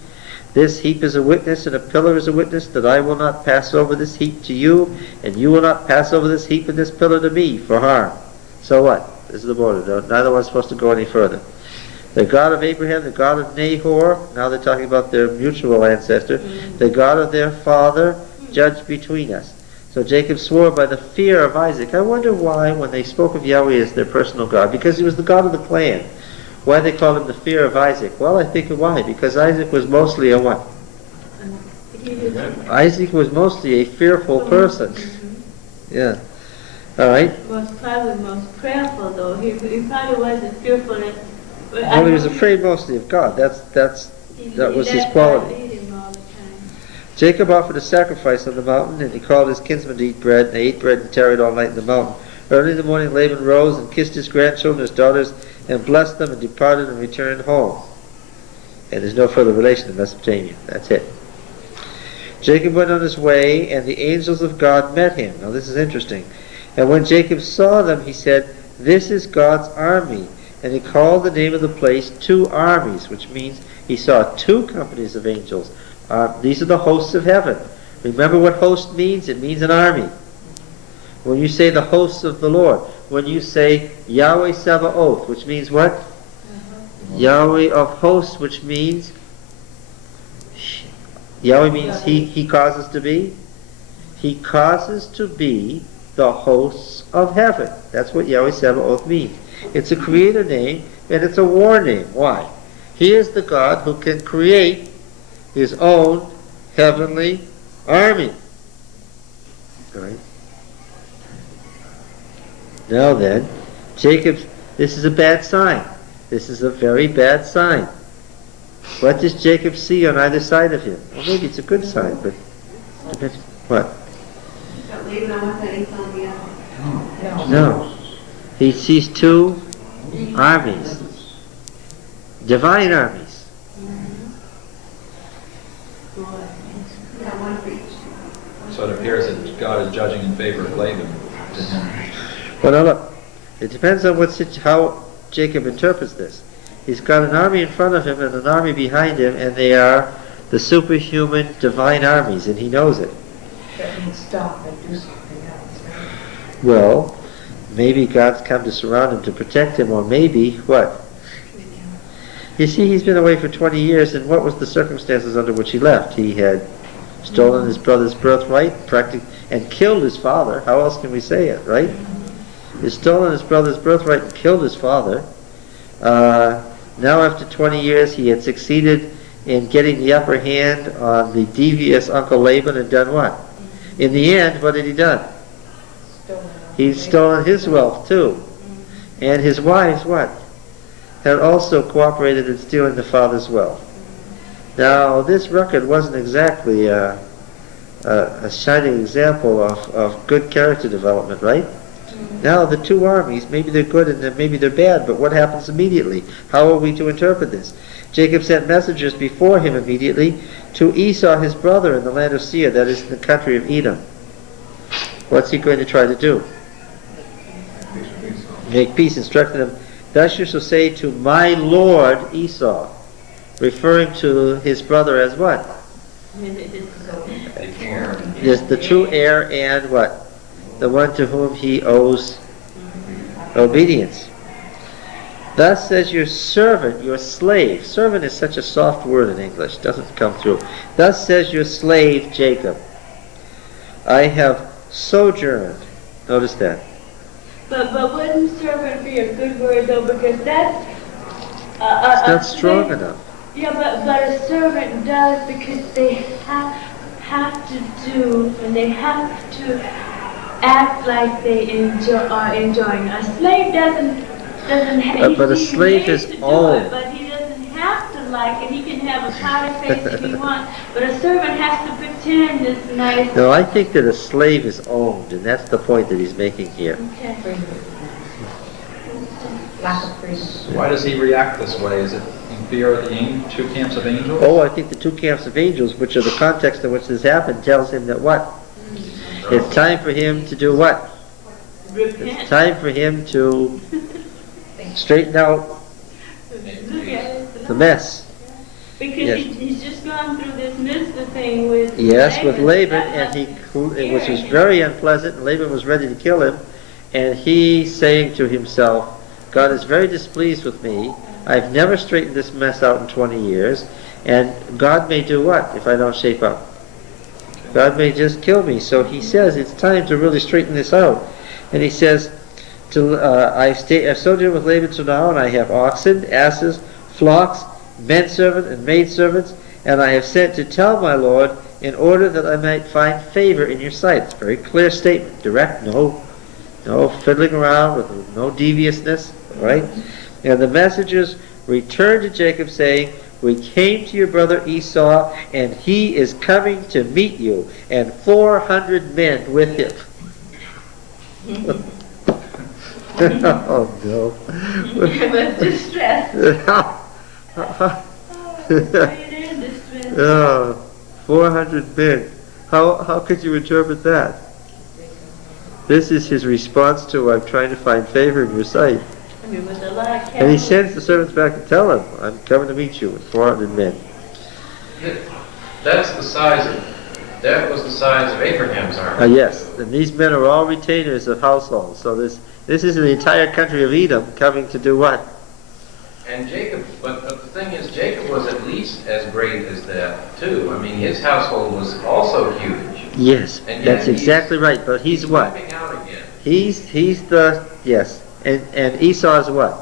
This heap is a witness, and a pillar is a witness, that I will not pass over this heap to you, and you will not pass over this heap and this pillar to me for harm. So what? This is the border. Neither one's supposed to go any further. The God of Abraham, the God of Nahor, now they're talking about their mutual ancestor, the God of their father, judge between us. So Jacob swore by the fear of Isaac. I wonder why, when they spoke of Yahweh as their personal God, because he was the God of the clan, why they called him the fear of Isaac? Well, I think of why. Because Isaac was mostly a what? Isaac was mostly a fearful person. Yeah. All right. Was probably most prayerful, though. He probably wasn't fearful. Well, he was afraid mostly of God. That was his quality. Jacob offered a sacrifice on the mountain, and he called his kinsmen to eat bread, and they ate bread and tarried all night in the mountain. Early in the morning Laban rose and kissed his grandchildren, his daughters, and blessed them, and departed and returned home. And there's no further relation to Mesopotamia. That's it. Jacob went on his way, and the angels of God met him. Now this is interesting. And when Jacob saw them, he said, this is God's army. And he called the name of the place two armies, which means he saw two companies of angels. These are the hosts of heaven. Remember what host means? It means an army. When you say the hosts of the Lord, when you say Yahweh Sabaoth, which means what? Yahweh of hosts, which means Yahweh means he causes to be. He causes to be the hosts of heaven. That's what Yahweh Sabaoth means. It's a creator name, and it's a war name. Why? He is the God who can create his own heavenly army. All right. Now then, Jacob, this is a bad sign. This is a very bad sign. What does Jacob see on either side of him? Well, maybe it's a good sign, but depends. What? No. He sees two armies. Divine armies. So it appears that God is judging in favor of Laban to him. Well, now look. It depends on how Jacob interprets this. He's got an army in front of him and an army behind him, and they are the superhuman divine armies, and he knows it. That means stop and do something else, right? Well, maybe God's come to surround him to protect him, or maybe, what? You see, he's been away for 20 years, and what was the circumstances under which he left? He had stolen his brother's birthright, and killed his father. How else can we say it, right? He's stolen his brother's birthright and killed his father. Now after 20 years, he had succeeded in getting the upper hand on the devious Uncle Laban, and done what? In the end, what had he done? He'd stolen his wealth too. And his wives, what? Had also cooperated in stealing the father's wealth. Now, this record wasn't exactly a shining example of good character development, right? Now, the two armies, maybe they're good and then maybe they're bad, but what happens immediately? How are we to interpret this? Jacob sent messengers before him immediately to Esau, his brother, in the land of Seir, that is in the country of Edom. What's he going to try to do? Make peace, instructed him, thus you shall say to my lord Esau, referring to his brother as what? The true heir, and what? The one to whom he owes obedience. Thus says your servant, your slave. Servant is such a soft word in English, doesn't come through. Thus says your slave Jacob, I have sojourned. Notice that. But wouldn't servant be a good word, though, because that's It's not strong enough. Yeah, but a servant does because they have to do, and they have to act like they are enjoying. A slave doesn't. But a slave is owned. But he doesn't have to like it. He can have a pouty face if he wants. But a servant has to pretend it's nice. No, I think that a slave is owned, and that's the point that he's making here. Okay. Lack of freedom. Why does he react this way? Is it in fear of the two camps of angels? Oh, I think the two camps of angels, which are the context in which this happened, tells him that what? It's time for him to do what? Repent. It's time for him to straighten out Look at it. the mess. Because Yes. he's just gone through this mister thing with Yes, with Laban, That and must be which was scary. very unpleasant, and Laban was ready to kill him, and he saying to himself, God is very displeased with me. I've never straightened this mess out in 20 years, and God may do what if I don't shape up? God may just kill me. So he says it's time to really straighten this out. And he says, I've sojourned with Laban till now, and I have oxen, asses, flocks, menservant and maidservants, and I have sent to tell my Lord in order that I might find favor in your sight. It's a very clear statement, direct, no fiddling around with no deviousness, right? And the messengers returned to Jacob saying, we came to your brother Esau, and he is coming to meet you, and 400 men with him. Oh no. But distress. Oh, 400 men. How could you interpret that? This is his response to, I'm trying to find favor in your sight. I mean, with a lot of And he cattle. sends the servants back to tell him, I'm coming to meet you with 400 men. That was the size of Abraham's army. Yes, and these men are all retainers of households. So this is the entire country of Edom coming to do what? And Jacob, but the thing is, Jacob was at least as great as that too. I mean, his household was also huge. Yes, And that's yet exactly right. But he's what? Moving out again. He's the, yes. And Esau is what?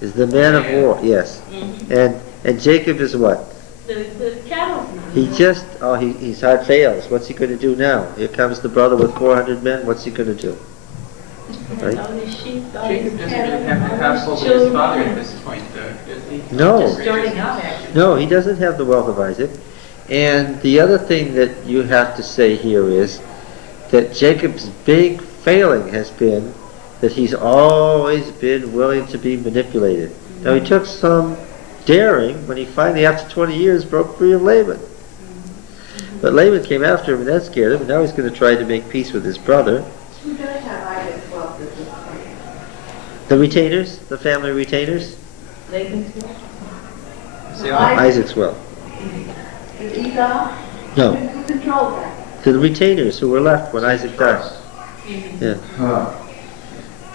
Is the man of war, yes. And Jacob is what? The cattleman. He's hard fails. What's he going to do now? Here comes the brother with 400 men. What's he going to do? Right? All his sheep, all Jacob his doesn't cattle, even have the all household his of his children. father at this point, though, does he? No. Just starting out, actually. No, he doesn't have the wealth of Isaac. And the other thing that you have to say here is that Jacob's big failing has been that he's always been willing to be manipulated. Now he took some daring when he finally, after 20 years, broke free of Laban. But Laban came after him and that scared him, and now he's going to try to make peace with his brother. Who does have Isaac's wealth at this point? The retainers, the family retainers, Laban's wealth? See, Isaac's wealth. Is Esau? No, Who controls that? to the retainers who were left when Isaac died. Yeah.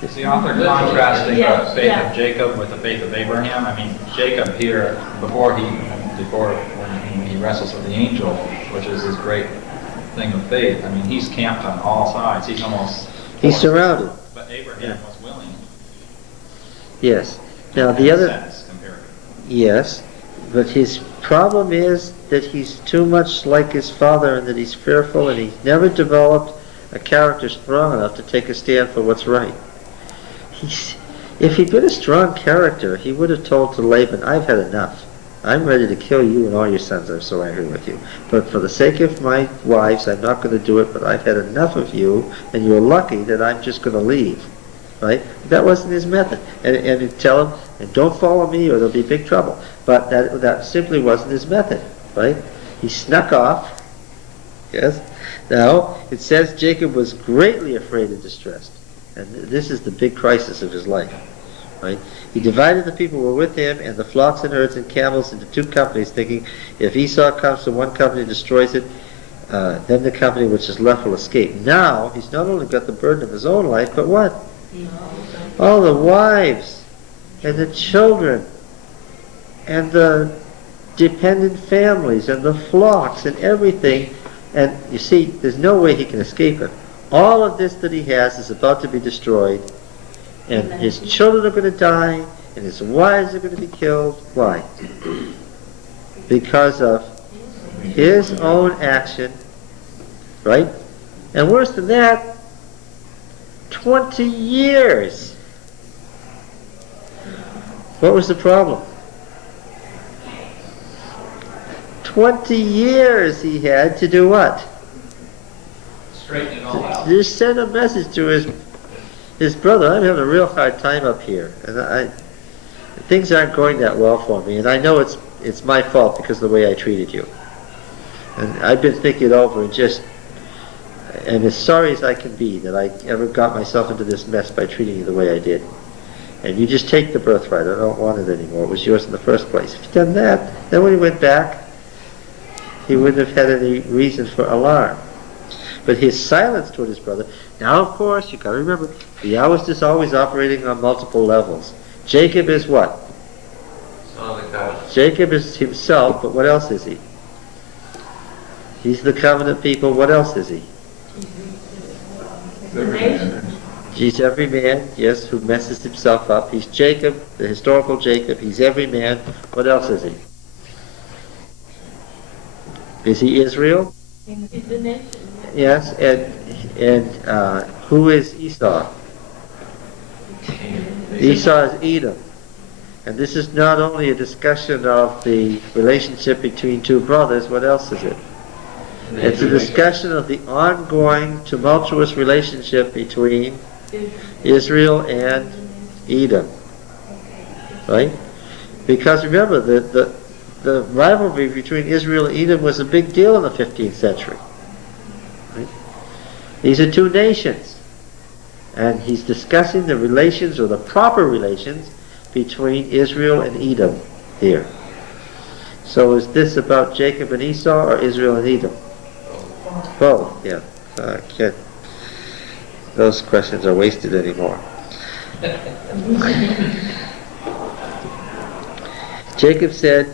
Is the author contrasting Yeah, the faith yeah. of Jacob with the faith of Abraham? I mean, Jacob here, when he wrestles with the angel, which is his great thing of faith, I mean, he's camped on all sides. He's almost... He's surrounded. But Abraham was willing. Yes. Now in the a other, sense, compared to... yes, but his problem is that he's too much like his father and that he's fearful and he's never developed a character strong enough to take a stand for what's right. If he'd been a strong character, he would have told to Laban, I've had enough. I'm ready to kill you and all your sons. I'm so angry with you. But for the sake of my wives, I'm not going to do it, but I've had enough of you, and you're lucky that I'm just going to leave. Right? That wasn't his method. And he'd tell him, and don't follow me or there'll be big trouble. But that simply wasn't his method. Right? He snuck off. Yes? Now, it says Jacob was greatly afraid and distressed. And this is the big crisis of his life. Right? He divided the people who were with him and the flocks and herds and camels into two companies, thinking if Esau comes to one company and destroys it, then the company which is left will escape. Now, he's not only got the burden of his own life, but what? All the wives and the children and the dependent families and the flocks and everything. And you see, there's no way he can escape it. All of this that he has is about to be destroyed, and his children are going to die, and his wives are going to be killed. Why? because of his own action, right? And worse than that, 20 years. What was the problem? 20 years he had to do what? Straighten it all out. Just send a message to his brother. I'm having a real hard time up here, and things aren't going that well for me, and I know it's my fault because of the way I treated you. And I've been thinking it over and as sorry as I can be that I ever got myself into this mess by treating you the way I did. And you just take the birthright. I don't want it anymore. It was yours in the first place. If you'd done that, then when he went back, he wouldn't have had any reason for alarm. But his silence toward his brother. Now, of course, you've got to remember, Yahweh is always operating on multiple levels. Jacob is what? Son of the covenant. Jacob is himself, but what else is he? He's the covenant people. What else is he? He's every man, yes, who messes himself up. He's Jacob, the historical Jacob. He's every man. What else is he? Is he Israel? He's the nation. Yes, and who is Esau? Esau is Edom. And this is not only a discussion of the relationship between two brothers, what else is it? It's a discussion of the ongoing tumultuous relationship between Israel and Edom. Right? Because remember, the rivalry between Israel and Edom was a big deal in the 15th century. Right? These are two nations. And he's discussing the relations, or the proper relations, between Israel and Edom here. So is this about Jacob and Esau, or Israel and Edom? Both, yeah. Those questions are wasted anymore. Jacob said,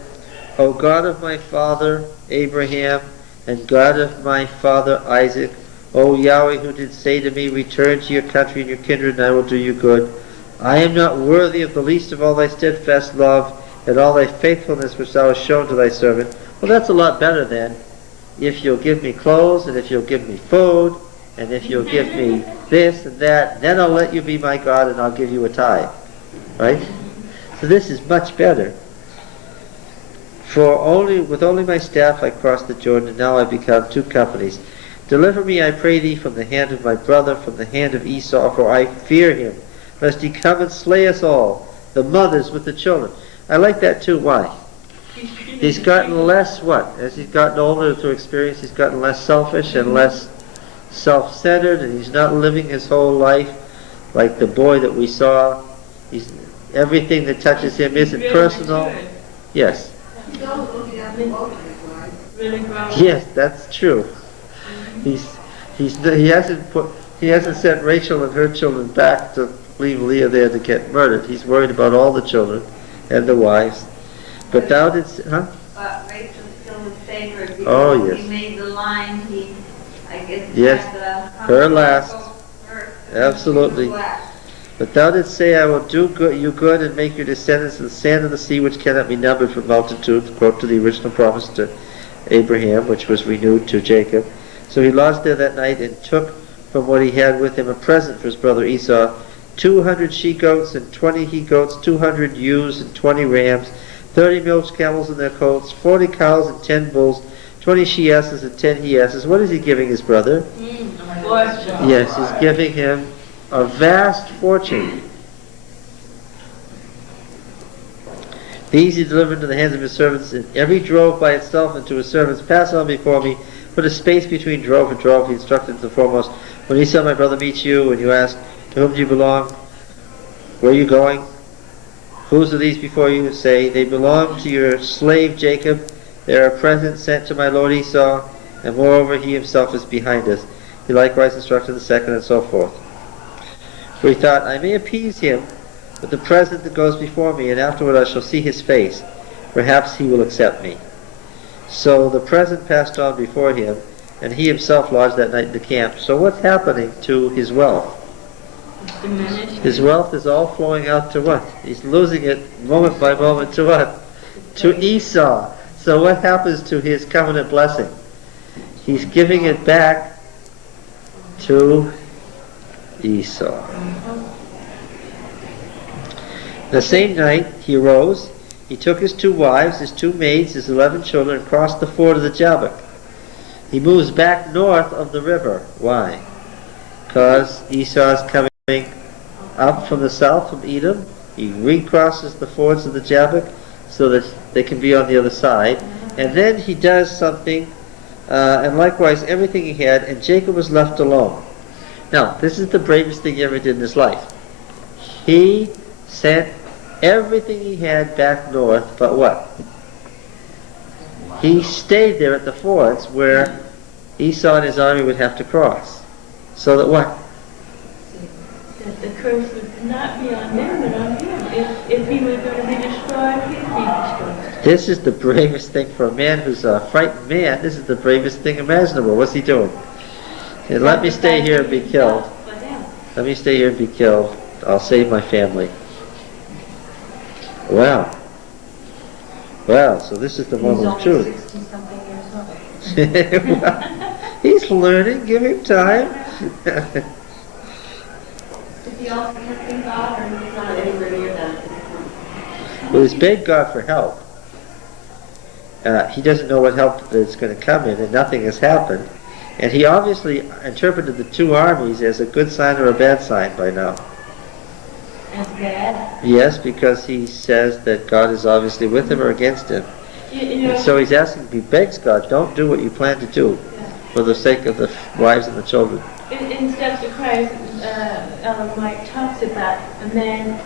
O God of my father Abraham, and God of my father Isaac, O Yahweh, who did say to me, return to your country and your kindred, and I will do you good. I am not worthy of the least of all thy steadfast love, and all thy faithfulness which thou hast shown to thy servant. Well, that's a lot better than, if you'll give me clothes, and if you'll give me food, and if you'll give me this and that, then I'll let you be my God, and I'll give you a tithe. Right? So this is much better. With only my staff I crossed the Jordan, and now I become two companies. Deliver me, I pray thee, from the hand of my brother, from the hand of Esau, for I fear him, lest he come and slay us all, the mothers with the children. I like that too. Why? He's gotten less what? As he's gotten older through experience, he's gotten less selfish and less self-centered, and he's not living his whole life like the boy that we saw. Everything that touches him isn't personal. Yes. Yes, that's true. He hasn't sent Rachel and her children back to leave Leah there to get murdered. He's worried about all the children and the wives. But thou didst, huh? But Rachel's still his favorite because Oh, yes. he made the line, I guess, Yes, had her last. First, Absolutely. last. But thou didst say, I will do you good and make your descendants as the sand of the sea, which cannot be numbered for multitude, quote to the original promise to Abraham, which was renewed to Jacob. So he lodged there that night and took from what he had with him a present for his brother Esau, 200 she-goats and 20 he-goats, 200 ewes and 20 rams, 30 milch camels in their coats, 40 cows and 10 bulls, 20 she-asses and 10 he-asses. What is he giving his brother? Yes, he's giving him a vast fortune. These he delivered into the hands of his servants, and every drove by itself, and to his servants, pass on before me, put a space between drove and drove. He instructed the foremost, when Esau my brother meets you, and you ask, to whom do you belong? Where are you going? Whose are these before you? Say, they belong to your slave Jacob. They are a present sent to my lord Esau, and moreover he himself is behind us. He likewise instructed the second, and so forth. For he thought, I may appease him with the present that goes before me, and afterward I shall see his face. Perhaps he will accept me. So the present passed on before him, and he himself lodged that night in the camp. So what's happening to his wealth? His wealth is all flowing out to what? He's losing it moment by moment to what? To Esau. So what happens to his covenant blessing? He's giving it back to Esau. The same night he arose, he took his 2 wives, his 2 maids, his 11 children, and crossed the ford of the Jabbok. He moves back north of the river. Why? Because Esau's coming up from the south, from Edom. He recrosses the fords of the Jabbok so that they can be on the other side. And then he does something, and likewise everything he had, and Jacob was left alone. Now, this is the bravest thing he ever did in his life. He sent everything he had back north, but what? He stayed there at the fords where Esau and his army would have to cross. So that what? That the curse would not be on them, but on him. If he was going to be destroyed, he'd be destroyed. This is the bravest thing for a man who's a frightened man. This is the bravest thing imaginable. What's he doing? He said, let me stay here and be killed. Let me stay here and be killed. I'll save my family. Well, so this is the moment of truth. He's only 60-something years old. Well, he's learning. Give him time. Did he also trust in God, or he's not anywhere near that? Well, he's begged God for help. He doesn't know what help is going to come in, and nothing has happened. And he obviously interpreted the 2 armies as a good sign or a bad sign by now. As bad. Yes, because he says that God is obviously with him or against him. You know, And so he's asking, he begs God, don't do what you plan to do for the sake of the wives and the children. in Steps of Christ, Ellen White talks about a man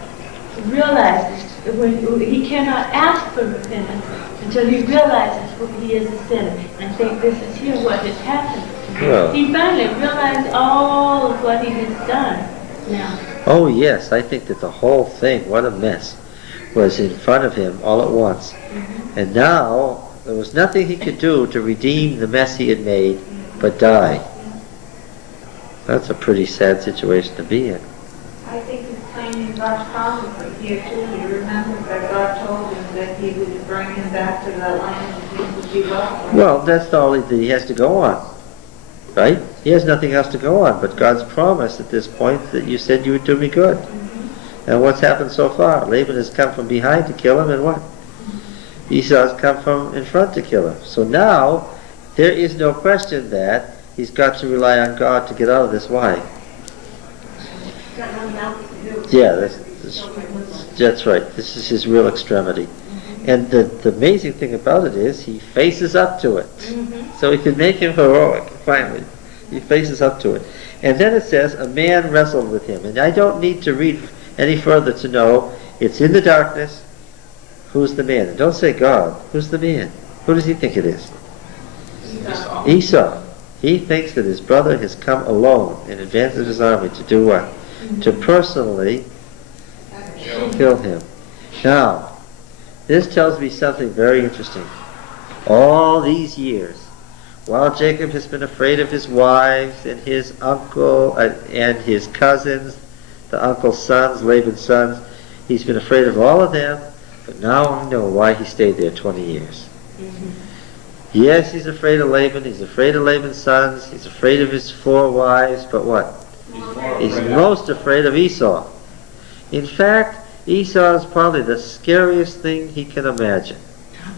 realizes when he cannot ask for repentance until he realizes he is a sinner. And I think this is here what has happened. Well. He finally realized all of what he has done now. Oh yes, I think that the whole thing, what a mess, was in front of him all at once. Mm-hmm. And now, there was nothing he could do to redeem the mess he had made, but die. That's a pretty sad situation to be in. I think he's claiming God's promises here too. He remembers that God told him that he would bring him back to that land and he would be welcome. Well, that's all that he has to go on. Right? He has nothing else to go on but God's promise at this point that you said you would do me good. Mm-hmm. And what's happened so far? Laban has come from behind to kill him, and what? Mm-hmm. Esau has come from in front to kill him. So now, there is no question that he's got to rely on God to get out of this. Why? Yeah, that's right. This is his real extremity. And the amazing thing about it is he faces up to it. Mm-hmm. So he can make him heroic, finally. He faces up to it. And then it says, a man wrestled with him. And I don't need to read any further to know it's in the darkness. Who's the man? And don't say God. Who's the man? Who does he think it is? Esau. Esau. He thinks that his brother has come alone in advance of his army to do what? Mm-hmm. To personally kill him. Now, this tells me something very interesting. All these years, while Jacob has been afraid of his wives and his uncle and his cousins, the uncle's sons, Laban's sons, he's been afraid of all of them, but now I know why he stayed there 20 years. Mm-hmm. Yes, he's afraid of Laban, he's afraid of Laban's sons, he's afraid of his 4 wives, but what? He's most afraid of Esau. In fact, Esau is probably the scariest thing he can imagine.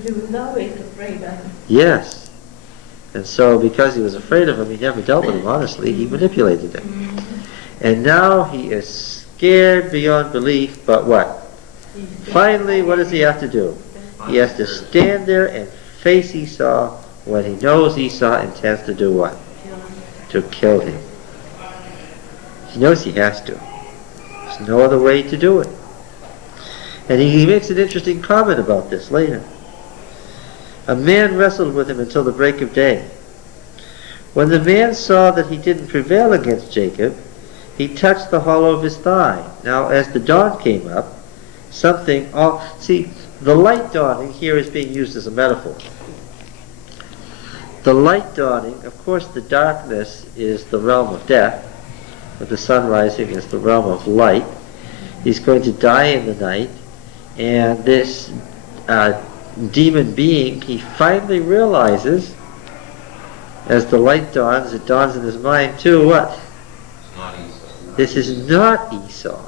He was always afraid of him. Yes. And so because he was afraid of him, he never dealt with him honestly, he manipulated him. Mm-hmm. And now he is scared beyond belief, but what? Finally, what does he have to do? He has to stand there and face Esau when he knows Esau intends to do what? To kill him. He knows he has to. There's no other way to do it. And he makes an interesting comment about this later. A man wrestled with him until the break of day. When the man saw that he didn't prevail against Jacob, he touched the hollow of his thigh. Now, as the dawn came up, see, the light dawning here is being used as a metaphor. The light dawning, of course, the darkness is the realm of death, but the sun rising is the realm of light. He's going to die in the night. And this demon being, he finally realizes, as the light dawns, it dawns in his mind too, what? It's not Esau. This is not Esau.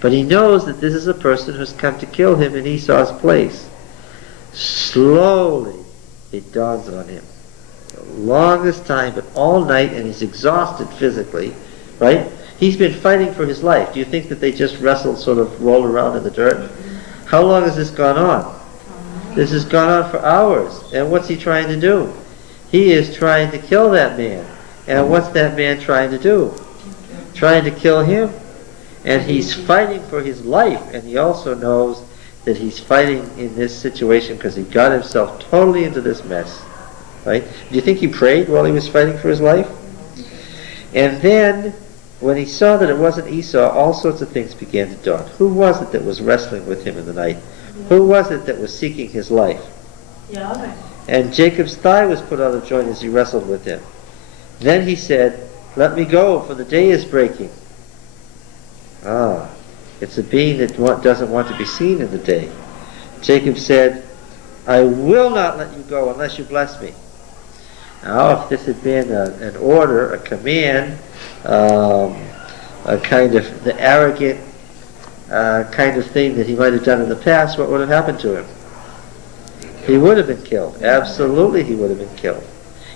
But he knows that this is a person who's come to kill him in Esau's place. Slowly, it dawns on him. The longest time, but all night, and he's exhausted physically, right? He's been fighting for his life. Do you think that they just wrestled, sort of rolled around in the dirt? How long has this gone on? This has gone on for hours. And what's he trying to do? He is trying to kill that man. And what's that man trying to do? Trying to kill him. And he's fighting for his life. And he also knows that he's fighting in this situation because he got himself totally into this mess. Right? Do you think he prayed while he was fighting for his life? And then, when he saw that it wasn't Esau, all sorts of things began to dawn. Who was it that was wrestling with him in the night? Who was it that was seeking his life? Yeah. And Jacob's thigh was put out of joint as he wrestled with him. Then he said, "Let me go, for the day is breaking." Ah, it's a being that doesn't want to be seen in the day. Jacob said, "I will not let you go unless you bless me." Now, if this had been an order, a command, a kind of the arrogant kind of thing that he might have done in the past, what would have happened to him? He would have been killed. Absolutely, he would have been killed.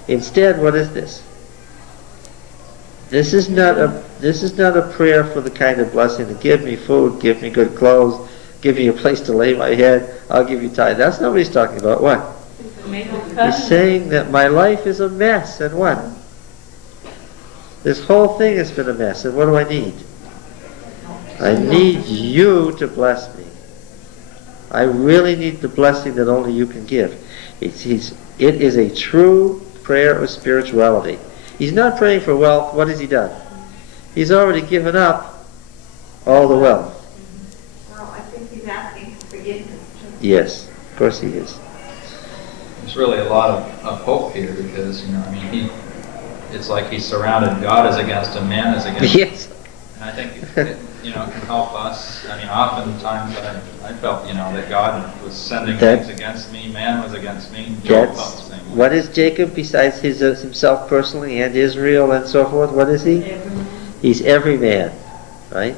Instead, what is this? This is not a prayer for the kind of blessing to give me food, give me good clothes, give me a place to lay my head, I'll give you tithe. That's not what he's talking about. What? He's saying that my life is a mess, and what? This whole thing has been a mess, and what do I need? I need you to bless me. I really need the blessing that only you can give. It is a true prayer of spirituality. He's not praying for wealth. What has he done? He's already given up all the wealth. Well, I think he's asking for forgiveness. Yes, of course he is. There's really a lot of hope here because, I mean, it's like he's surrounded. God is against him, man is against him. Yes. And I think it can help us. I mean, oftentimes I felt, that God was sending things against me, man was against me. Job felt the same way. What is Jacob besides himself personally and Israel and so forth? What is he? He's every man, right?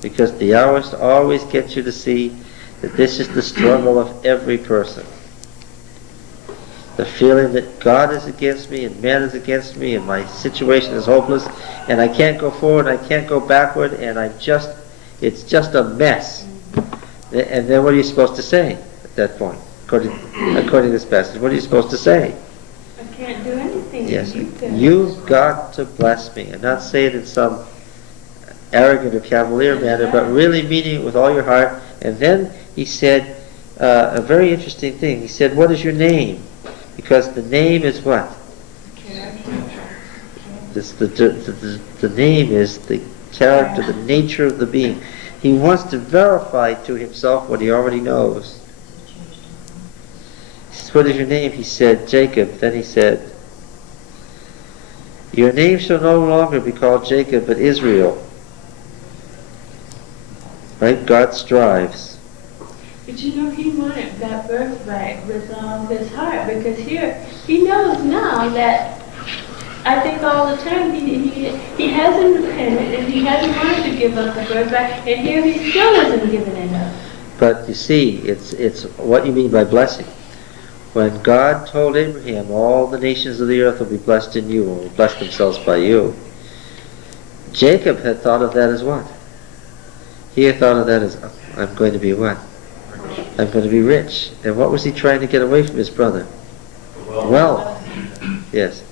Because the hours always get you to see that this is the struggle of every person. The feeling that God is against me and man is against me and my situation is hopeless and I can't go forward, I can't go backward, and it's just a mess. And then what are you supposed to say at that point? According to this passage, what are you supposed to say? I can't do anything. Yes, you've got to bless me, and not say it in some arrogant or cavalier manner, but really meaning it with all your heart. And then he said a very interesting thing. He said, "What is your name?" Because the name is what? The name is the character, the nature of the being. He wants to verify to himself what he already knows. He says, "What is your name?" He said, "Jacob." Then he said, "Your name shall no longer be called Jacob, but Israel." Right? God strives. But he wanted that birthright with all his heart, because here he knows now that I think all the time he hasn't repented and he hasn't wanted to give up the birthright, and here he still isn't giving it up. But you see, it's what you mean by blessing. When God told Abraham, all the nations of the earth will be blessed in you, and will bless themselves by you, Jacob had thought of that as what? He had thought of that as, I'm going to be what? I'm going to be rich. And what was he trying to get away from his brother? Wealth. Yes.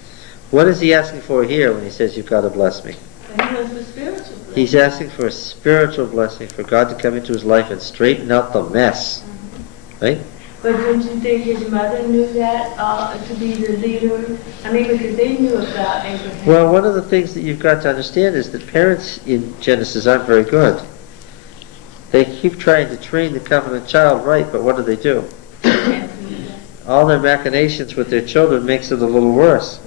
What is he asking for here when he says, "You've got to bless me"? And he wants the spiritual blessing. He's asking for a spiritual blessing, for God to come into his life and straighten out the mess. Right? But don't you think his mother knew that to be the leader? I mean, because they knew about Abraham. Well, one of the things that you've got to understand is that parents in Genesis aren't very good. They keep trying to train the covenant child right, but what do? All their machinations with their children makes it a little worse.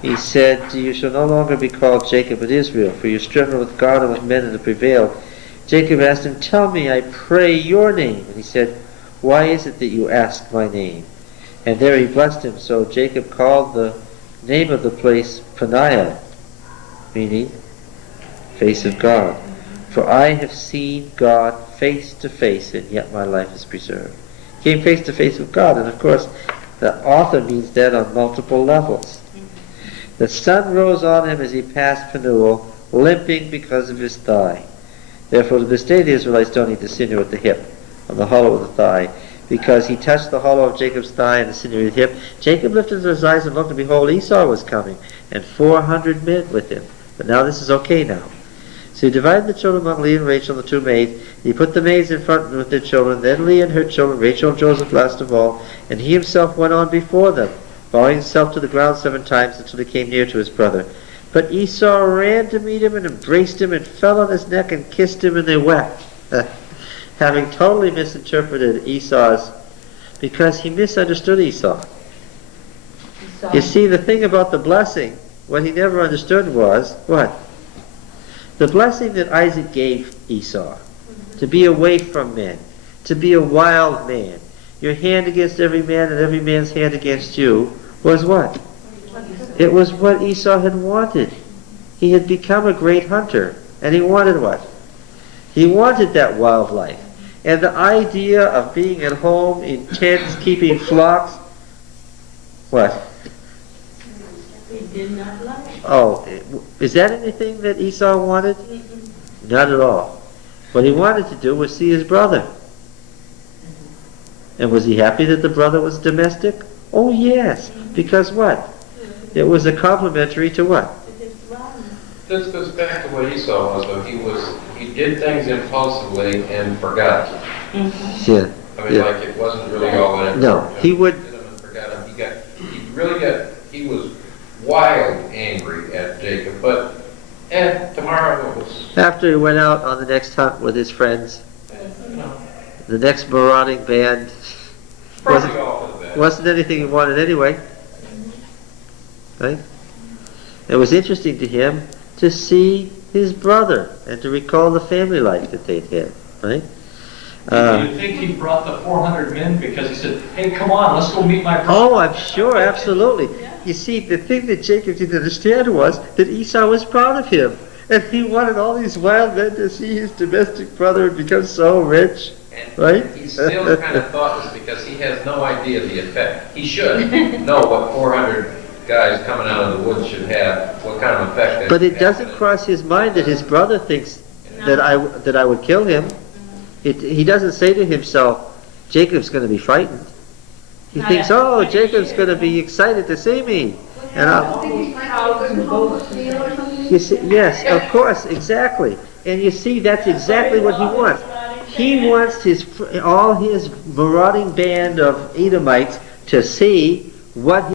He said, "You shall no longer be called Jacob but Israel, for you've striven with God and with men and have prevailed." Jacob asked him, "Tell me, I pray, your name." And he said, why is it that you ask my name? And there he blessed him. So Jacob called the name of the place Peniel, meaning face of God. For I have seen God face to face, and yet my life is preserved. Came face to face with God, and of course the author means that on multiple levels. The sun rose on him as he passed Peniel, limping because of his thigh. Therefore to this day the Israelites don't eat the sinew at the hip, on the hollow of the thigh, because he touched the hollow of Jacob's thigh and the sinew of the hip. Jacob lifted his eyes and looked, and behold, Esau was coming, and 400 men with him. But now this is okay now. So he divided the children among Leah and Rachel, the two maids. He put the maids in front with their children, then Leah and her children, Rachel and Joseph last of all, and he himself went on before them, bowing himself to the ground 7 times until he came near to his brother. But Esau ran to meet him and embraced him and fell on his neck and kissed him, and they wept. Having totally misinterpreted Esau's, because he misunderstood Esau. You see, the thing about the blessing, what he never understood was, what? The blessing that Isaac gave Esau, to be away from men, to be a wild man, your hand against every man and every man's hand against you, was what? It was what Esau had wanted. He had become a great hunter, and he wanted what? He wanted that wild life. And the idea of being at home in tents, keeping flocks, what? He did not like it. Oh, is that anything that Esau wanted? Not at all. What he wanted to do was see his brother. And was he happy that the brother was domestic? Oh yes. Because what? It was a complementary to what? This goes back to what Esau was, though. He did things impulsively and forgot. Yeah. I mean, like it wasn't really all that. No, he would. Did him and forgot him. He was wild angry at Jacob, but tomorrow it was. After he went out on the next hunt with his friends, the next marauding band, Probably all for the best. wasn't anything he wanted anyway. Right? It was interesting to him to see his brother and to recall the family life that they'd had. Right? Do you think he brought the 400 men because he said, hey, come on, let's go meet my brother? Oh, I'm sure, absolutely. You see, the thing that Jacob didn't understand was that Esau was proud of him. And he wanted all these wild men to see his domestic brother and become so rich. Right? He still kind of thought this because he has no idea of the effect. He should know what 400 guys coming out of the woods should have, what kind of effect. But it doesn't cross his mind that his brother thinks that I would kill him. He doesn't say to himself, Jacob's going to be frightened. He thinks, oh, Jacob's going to be excited to see me. And you see, yes, of course, exactly. And you see, that's exactly what he wants. He wants all his marauding band of Edomites to see what